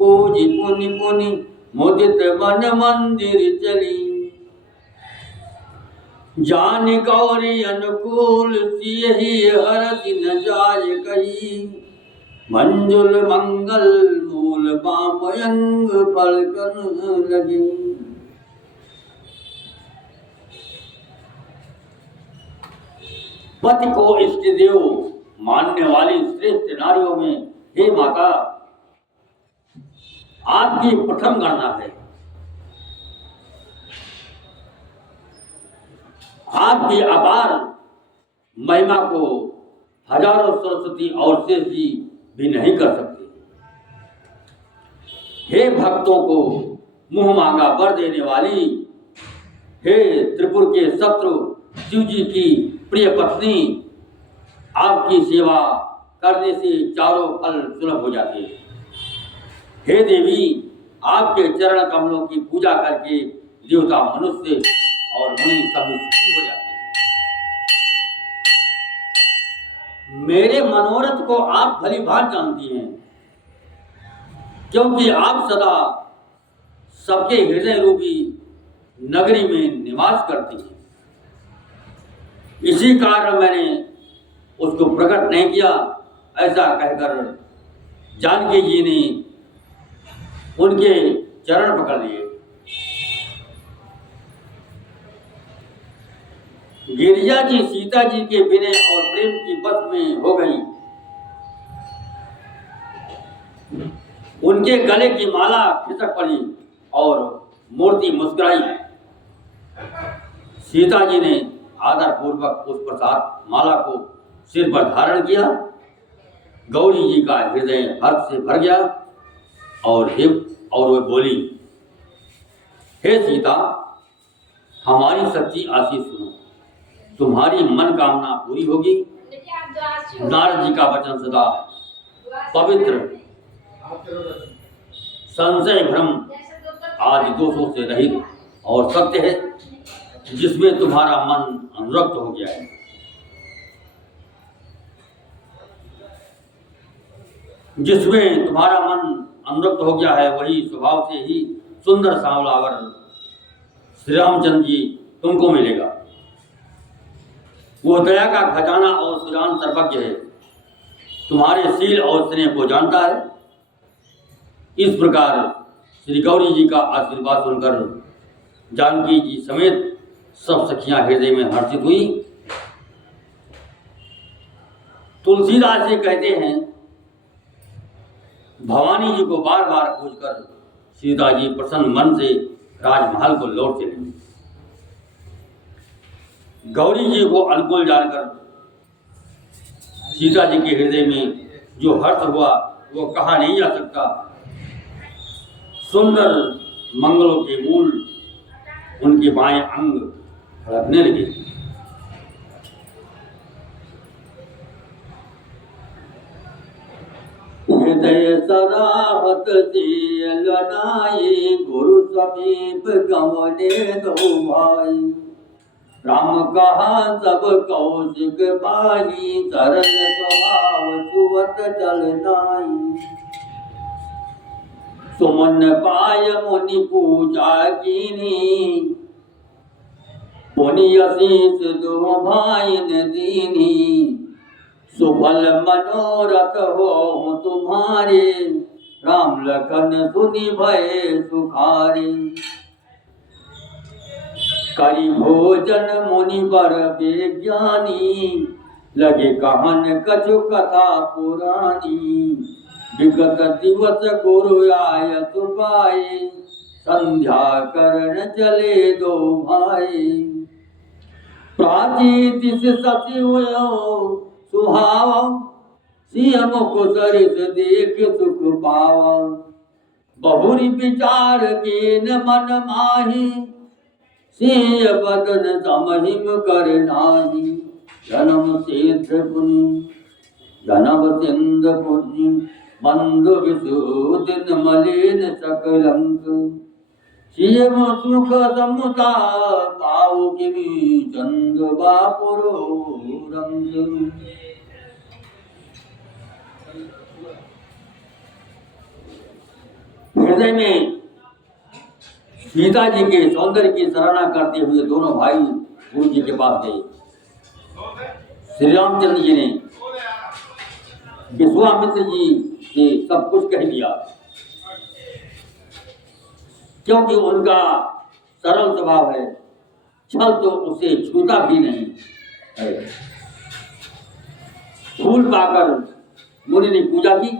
पूजी पुनि पुनि मुदित मन मंदिर चली। जान गौरी अनुकूल सियहि हरस न जाय कही, मंजुल मंगल मूल बामयंग पलकन लगी। पति को इष्ट देव मानने वाली श्रेष्ठ नारियों में हे माता, आपकी प्रथम गणना है। आपकी अपार महिमा को हजारों सरस्वती और शेष जी भी नहीं कर सकते। हे भक्तों को मुंह मांगा वर देने वाली, हे त्रिपुर के शत्रु शिव जी की प्रिय पत्नी, आपकी सेवा करने से चारों फल सुलभ हो जाते हैं। हे देवी, आपके चरण कमलों की पूजा करके देवता मनुष्य और मुनि सब सुखी हो जाते हैं। मेरे मनोरथ को आप भली भांति जानती हैं, क्योंकि आप सदा सबके हृदय रूपी नगरी में निवास करती हैं। इसी कारण मैंने उसको प्रकट नहीं किया, ऐसा कहकर जानकी जी ने उनके चरण पकड़ लिए। गिरिजा जी सीता जी के विनय और प्रेम की बस में हो गई। उनके गले की माला खिसक पड़ी और मूर्ति मुस्कुराई। सीता जी ने आदर पूर्वक उस प्रसाद माला को सिर पर धारण किया। गौरी जी का हृदय हर्ष से भर गया और वो बोली, हे सीता, हमारी सच्ची आशीष सुनो, तुम्हारी मनकामना पूरी होगी। नारद जी का वचन सदा पवित्र, संशय भ्रम आदि दोषों से रहित और सत्य है, जिसमें तुम्हारा मन अनुरक्त हो गया है। जिसमें तुम्हारा मन अनुरक्त हो गया है, वही स्वभाव से ही सुंदर सांवलावर श्री रामचंद्र जी तुमको मिलेगा। वो दया का खजाना और सुजान सर्वज्ञ है, तुम्हारे शील और स्नेह को जानता है। इस प्रकार श्री गौरी जी का आशीर्वाद सुनकर जानकी जी समेत सब सखियां हृदय में हर्षित हुई। तुलसीदास जी कहते हैं, भवानी जी को बार बार खोजकर सीता जी प्रसन्न मन से राजमहल को लौट चली। गौरी जी को अनुकूल जानकर सीता जी के हृदय में जो हर्ष हुआ वो कहा नहीं जा सकता। सुंदर मंगलों के मूल उनके बाएं अंग फड़कने लगे। हृदय सराहत से लनाई, गुरु समीप गवने दो भाई। राम कहा सब कौशिक पाही, सरल स्वभाव छुअत चल नाई। सुमन पाय मुनि पूजा कीनी, मुनि असीस दो भाइन दीनी। सुफल मनोरथ हो तुम्हारे, राम लखन सुनि भय सुखारे। करी भोजन मुनि बर विज्ञानी, लगे कहन कछु कथा पुरानी। विगत दिवस गुरु आय सुपाए, संध्या करण चले दो भाई। प्राचीति से सती हुयो सुहाव, सिंह मुख सरिस देख सुख पावा। बहुरी विचार के न मन माही, सिंह बदन समहिम कर नाही। जन्म सिद्ध पुनि जन्म सिंध पुनि, बंधु विशुद्ध मलिन सकलंक। शिव सुख समुता पाऊ किमी, चंद बापुरो रंग। हृदय में सीता जी के सौंदर्य की सराहना करते हुए दोनों भाई गुरु जी के पास गए। श्री रामचंद्र जी ने विश्वामित्र जी से सब कुछ कह दिया, क्योंकि उनका सरल स्वभाव है, छल तो उसे छूता भी नहीं है। फूल पाकर मुनि ने पूजा की,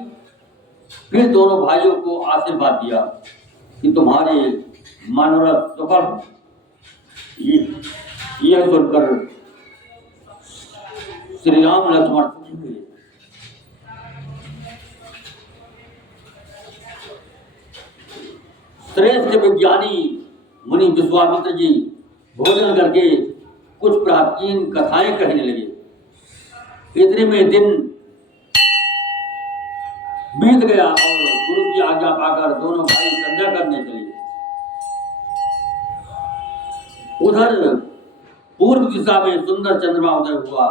फिर दोनों भाइयों को आशीर्वाद दिया कि तुम्हारे मनोरथ सफल। यह सुनकर श्री राम लक्ष्मण सुखी हुए। श्रेष्ठ विज्ञानी मुनि विश्वामित्र जी भोजन करके कुछ प्राचीन कथाएं कहने लगे। इतने में दिन बीत गया और गुरु की आज्ञा पाकर दोनों भाई संध्या करने चले। उधर पूर्व दिशा में सुंदर चंद्रमा उदय हुआ।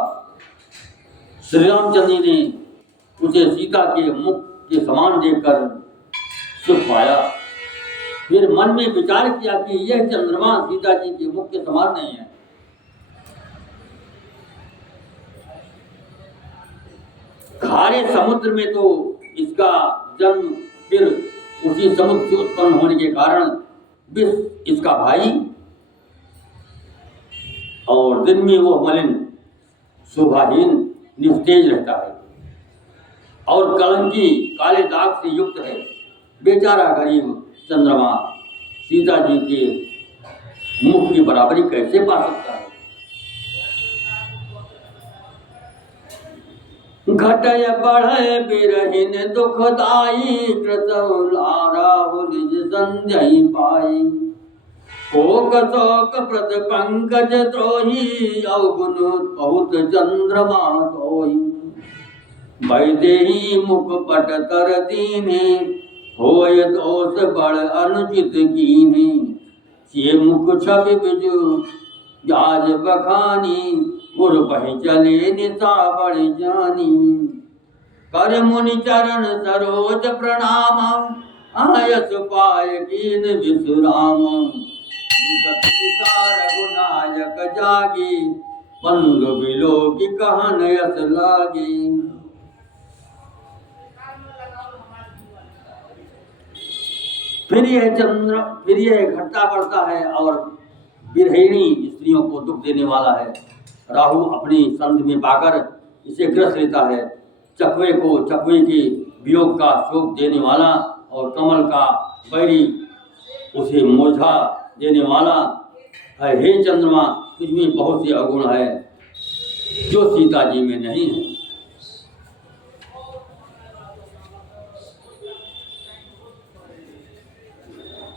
श्री रामचंद्र जी ने उसे सीता के मुख के समान देखकर सुख पाया। फिर मन में विचार किया कि यह चंद्रमा सीता जी के मुख के समान नहीं है। खारे समुद्र में तो इसका जन्म, फिर उसी समुद्र से उत्पन्न होने के कारण विष इसका भाई, और दिन में वो मलिन शोभाहीन निस्तेज रहता है और कलंकी काले दाग से युक्त है। बेचारा गरीब चंद्रमा सीता जी के मुख की बराबरी कैसे पा सकता है। घटय बढ़य बिरहिन दुखदाई, कृतौ निज संजय पाई। शोक शोक प्रद पंकज द्रोही, अवगुण बहुत चंद्रमा तोई। वैदेही मुख पट तर दीने, होय दोष बड़ अनुचित कीन्हे। ये मुख छवि बिजु जाज बखानी, गुर बहि चले निशा बड़ जानी। कर मुनि चरण सरोज प्रणाम, आयस पाय कीन विश्राम। रघुनायक जागी, बंधु बिलोकी कहन यस लागी। फिर यह घटता बढ़ता है और बिरहिणी स्त्रियों को दुख देने वाला है। राहु अपनी संध में पाकर इसे ग्रस लेता है। चकवे को चकवे के वियोग का शोक देने वाला और कमल का बैरी उसे मोझा देने वाला है। हे चंद्रमा, तुझ में बहुत से अवगुण है जो सीता जी में नहीं है।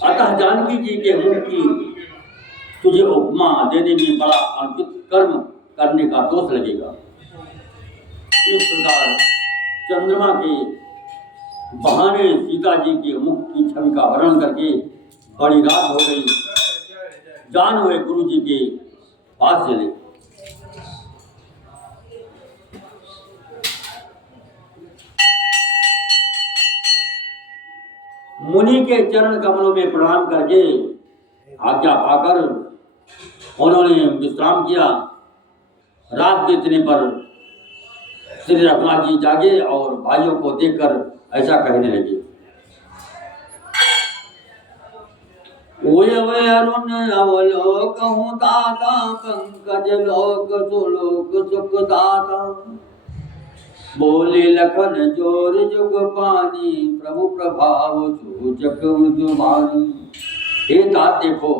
अतः जानकी जी के मुख की तुझे उपमा देने में बड़ा अनुचित कर्म करने का दोष लगेगा। इस प्रकार चंद्रमा के बहाने सीता जी के मुख की छवि का वर्णन करके बड़ी रात हो गई। जान हुए गुरु जी के पास चले। मुनि के चरण कमलों में प्रणाम करके आज्ञा पाकर उन्होंने विश्राम किया। रात बीतने पर श्री रघुनाथ जी जागे और भाइयों को देखकर ऐसा कहने लगे। अरुण अवलोक हूँ दाता, पंकज लोक सुलोक सुख दाता। बोले लखन जोर जुग पानी, प्रभु प्रभाव सूचक मृदुबानी। हे तात देखो,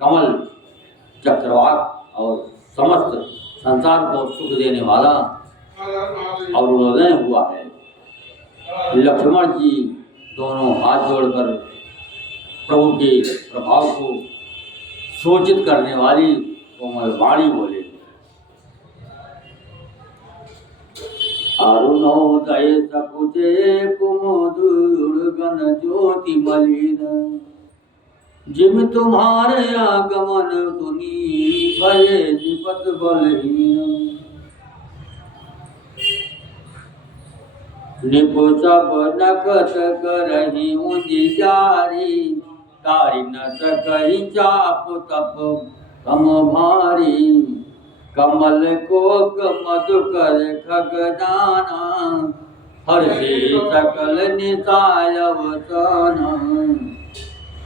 कमल चक्रवाक और समस्त संसार को सुख देने वाला और उदय हुआ है। लक्ष्मण जी दोनों हाथ जोड़कर प्रभु के प्रभाव को सूचित करने वाली कोमल वाणी बोले। अरुणोदय सकुचे कुमुद गण ज्योति मलिन। जिम तुम्हारे आगमन सुनी, भये विपत बलहीन। निपु सब नखत करहि उजियारी, तारि न सकहि चाप तप तम भारी, कमल कोक मधुकर खगदाना, हर्षे सकल निताय अवसाना।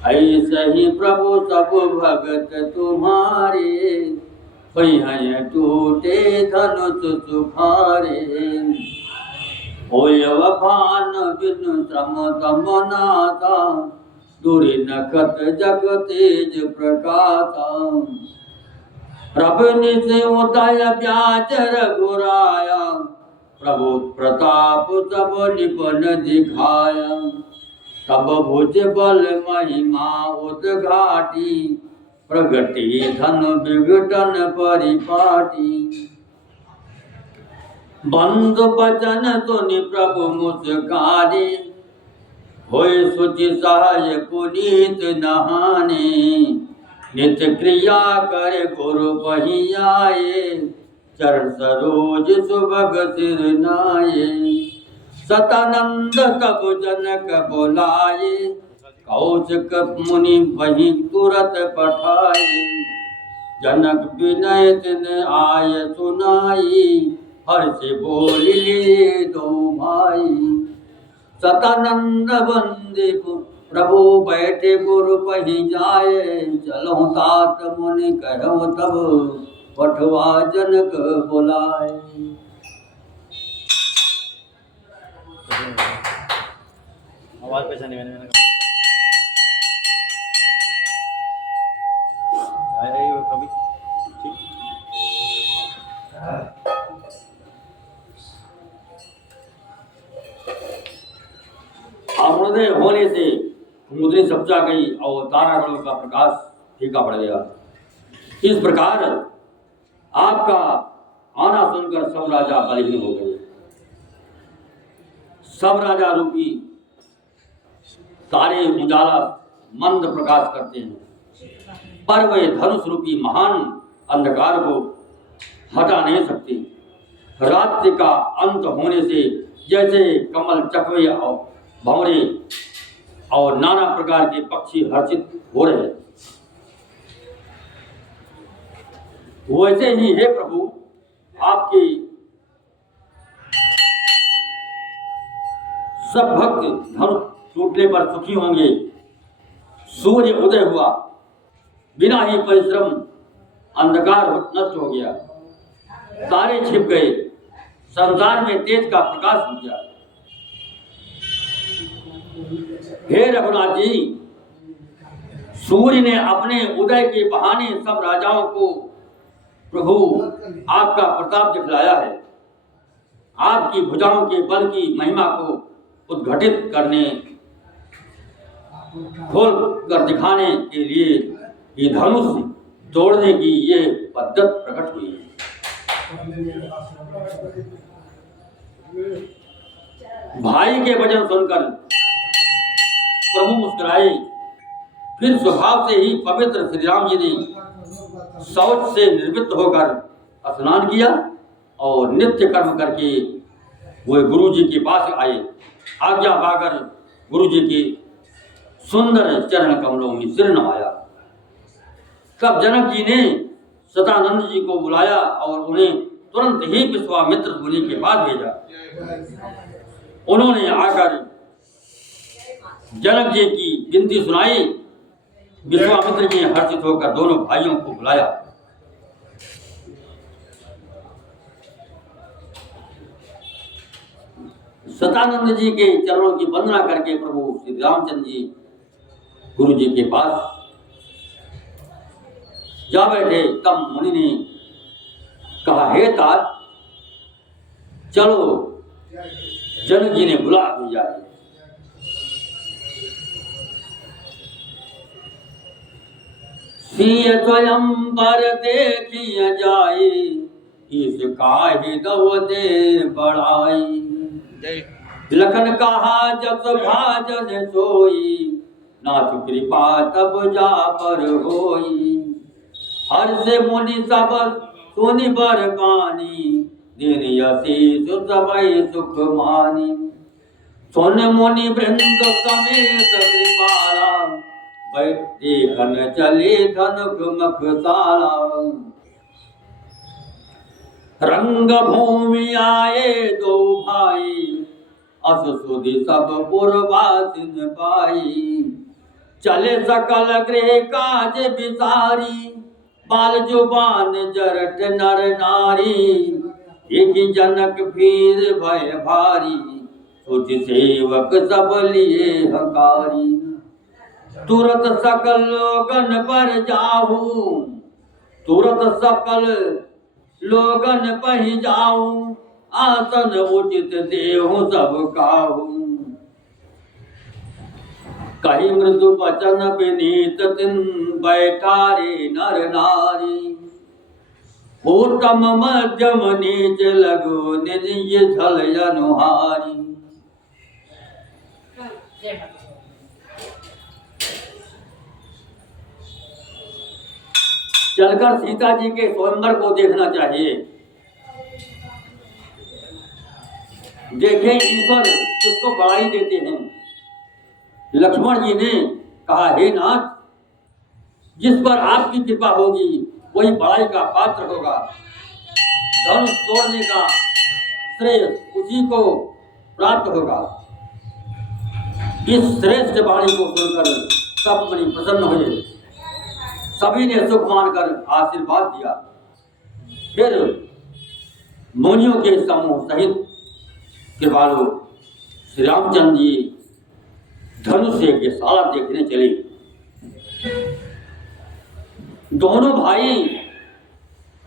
ऐसे ही प्रभु सब भगत तुम्हारे, होई हैं टूटे धनुष सुखारे। होय वफान बिनु श्रम तम नाथा, दूरी नखत जग तेज प्रकाशा। प्रभु निज उदय व्याज रघुराया, प्रभु प्रताप सब निपुण दिखाया। तब भुज बल महिमा उद्घाटी, प्रगति धन विघटन परिपाटी। बंधु बचन सुनि प्रभु मुस्काने, होय सुचि सहाय पुनीत नहाने। नित्य क्रिया कर गुरु पहियाए, चरण सरोज सुभग सिर नाये। सतानंद कब जनक बोलाए, कौशिक मुनि वही तुरत पठाए। जनक विनय तिन आय सुनाई, हर्ष बोलिए दो भाई। सतानंद बंदे प्रभु बैठे गुरु पही जाए। चलो तात मुनि कहो तब, पठवा जनक बुलाए। आवाज कैसा नहीं मैंने कभी अरुणोदय होने से मुद्री सब्जा गई और तारागणों का प्रकाश फीका पड़ गया। इस प्रकार आपका आना सुनकर सब राजा बलहीन हो गए। सब राजा रूपी तारे उजाला मंद प्रकाश करते हैं, पर वे धनुष रूपी महान अंधकार को हटा नहीं सकते। रात्रि का अंत होने से जैसे कमल, चकवे और भंवरे और नाना प्रकार के पक्षी हर्षित हो रहे, वैसे ही हे प्रभु आपके सब भक्त धनुष टूटने पर सुखी होंगे। सूर्य उदय हुआ, बिना ही परिश्रम अंधकार नष्ट हो गया, तारे छिप गए, संसार में तेज का प्रकाश हो गया। हे रघुनाथ जी, सूर्य ने अपने उदय के बहाने सब राजाओं को प्रभु आपका प्रताप दिखलाया है। आपकी भुजाओं के बल की महिमा को उद्घटित करने, खोल कर दिखाने के लिए ये धनुष तोड़ने की ये पद्धत प्रकट हुई है। भाई के वचन सुनकर प्रभु मुस्कुराए। फिर स्वभाव से ही पवित्र श्री राम जी ने शौच से निर्वृत्त होकर स्नान किया और नित्य कर्म करके वे गुरु जी के पास आए। आज्ञा पाकर गुरु जी के सुंदर चरण कमलों में सिर नवाया। तब जनक जी ने सतानंद जी को बुलाया और उन्हें तुरंत ही विश्वामित्र मुनि के पास भेजा। उन्होंने आकर जनक जी की विनती सुनाई। विश्वामित्र जी ने हर्षित होकर दोनों भाइयों को बुलाया। सतानंद जी के चरणों की वंदना करके प्रभु श्री रामचंद्र जी गुरु जी के पास जा बैठे। तब मुनि ने कहा, हे तात, चलो, जनक जी ने बुला भेजा है। सिय स्वयंवर देखिय जाए, इस काहि दव दे बढ़ाई। लखन कहा जस भाजन सोई, नाथ कृपा तब जा पर होई। हर से मुनि सब सुनि बर कानी, दिन यशीष सबई सुख मानी। सुन मुनि वृंद समेत कृपाला, देखन चले धनुक मखसाला। रंग भूमि आए दो भाई, अस सुधि सब पुरवासिन पाई। चले सकल गृह काज विसारी, बाल जुबान जरट नर नारी। एक जनक फिर भय भारी, सोच सेवक सब लिए हकारी। तुरत सकल लोगन पर जाहू, तुरत सकल लोगन पहि जाऊं। आसन उचित देहु सब काहू, कही मृदु वचन विनीत तिन बैठारे नर नारी। उत्तम मध्यम नीच लगो निज छल अनुहारी। चलकर सीता जी के स्वयंवर को देखना चाहिए। देखें ईश्वर किसको बड़ाई देते हैं। लक्ष्मण जी ने कहा, हे नाथ, जिस पर आपकी कृपा होगी वही बड़ाई का पात्र होगा। धनुष तोड़ने का श्रेय उसी को प्राप्त होगा। इस श्रेष्ठ वाणी को सुनकर सब बड़ी प्रसन्न हुए। सभी ने सुख मानकर आशीर्वाद दिया। फिर मुनियों के समूह सहित कृपालु श्री रामचंद्र जी धनुष के साला देखने चले। दोनों भाई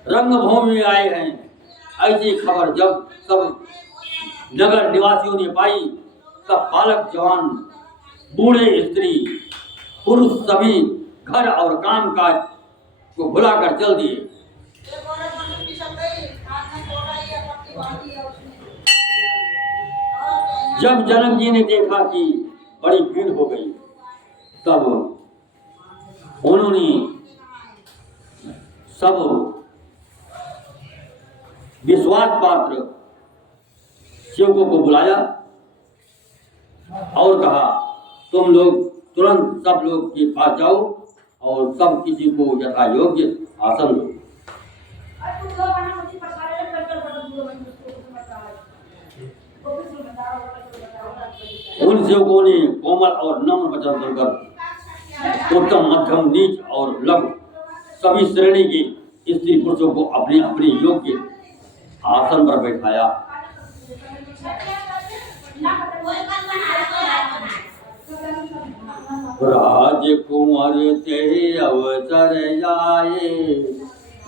रंगभूमि में आए हैं। ऐसी खबर जब सब नगर निवासियों ने पाई, तब बालक जवान बूढ़े स्त्री पुरुष सभी घर और काम काज को भुलाकर चल दिए। जब जनक जी ने देखा कि बड़ी भीड़ हो गई, तब उन्होंने सब विश्वास पात्र सेवकों को बुलाया और कहा, तुम लोग तुरंत सब लोग के पास जाओ और सब किसी को यथा योग्य आसन दो। उन सेवकों ने कोमल और नम्र वचन सुनकर उत्तम मध्यम नीच और लघु सभी श्रेणी के स्त्री पुरुषों को अपने अपने योग्य आसन पर बैठाया। राजकुमार ते अवसर जाए,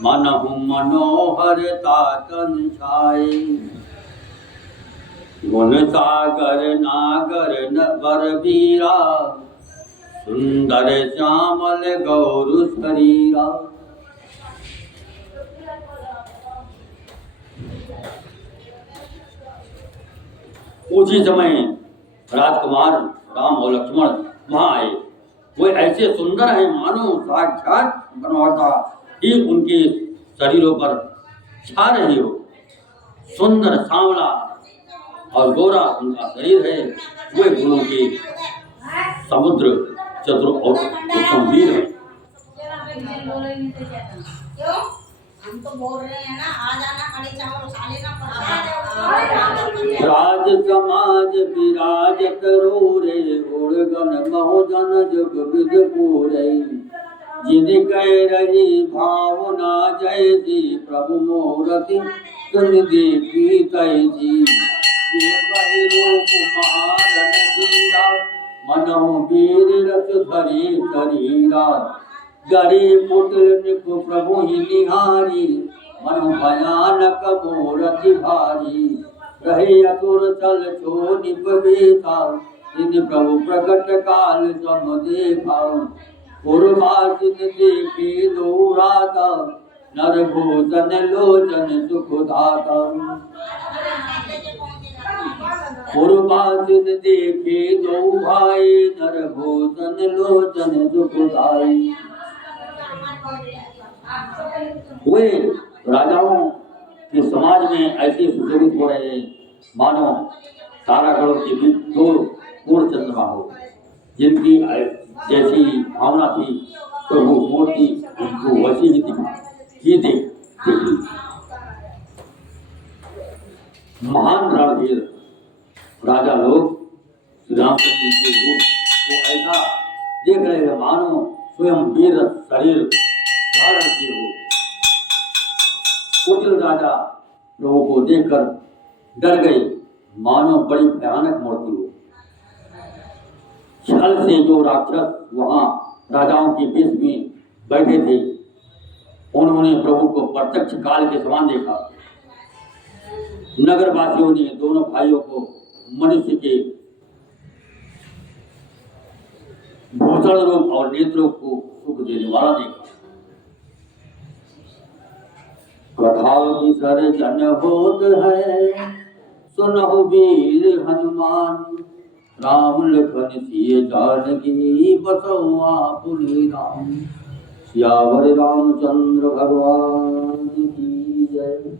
मनहु मनोहर तातन छाए। गुण सागर नागर वर वीरा, सुंदर श्यामल गौर शरीरा। उसी समय राजकुमार राम और लक्ष्मण वहां आए। वे ऐसे सुंदर हैं मानो साक्षात बनवाता ही उनके शरीरों पर छा रही हो। सुंदर सांवला और गोरा उनका शरीर है। वे गुणों के समुद्र चतुर और उत्तम वीर है। हम तो बोल रहे हैं ना, आ जाना, कड़ी चावल खा लेना। राज समाज विराज करो रे, उड़गन महोजन जुग विद पूरे। जिन कह रही भावना जैसी, प्रभु मोरति तुम देखी तैसी। रूप महारण धीरा, मनहु वीर रस धरी शरीरा। गरे पुत्र को प्रभु ही निहारी, मनु भयानक मोरति भारी। रहे अतुर चल छो निपवेता, इन प्रभु प्रकट काल सम देखा। पूर्वासिन देखे दो राता, नर भूषण लोचन सुख दाता। पूर्वासिन देखे दो भाई, नर भूषण लोचन सुख दाई। वे राजाओं के समाज में ऐसे सुशोभित हो रहे हैं मानो तारागढ़ों के बीच दो पूर्ण चंद्रमा हो, जिनकी जैसी भावना थी प्रभु मूर्ति उनको वैसी ही दिखी देखी। महान रणधीर राजा लोग श्री रामचंद्र जी के रूप को ऐसा देख रहे हैं मानो स्वयं वीर शरीर धारण किए हो। कुटिल राजा प्रभु को देखकर डर गए, मानो बड़ी भयानक मूर्ति हो। छल से जो राक्षस वहां राजाओं के बीच में बैठे थे, उन्होंने प्रभु को प्रत्यक्ष काल के समान देखा। नगरवासियों ने दोनों भाइयों को मनुष्य के भूषण रूप और नेत्रों को सुख देने वाला देखा। कथा विसर जन होत है, सुनहु वीर हनुमान, राम लखन सिय जानकी, बसहुआ पुनि राम। सियावर रामचंद्र भगवान की जय।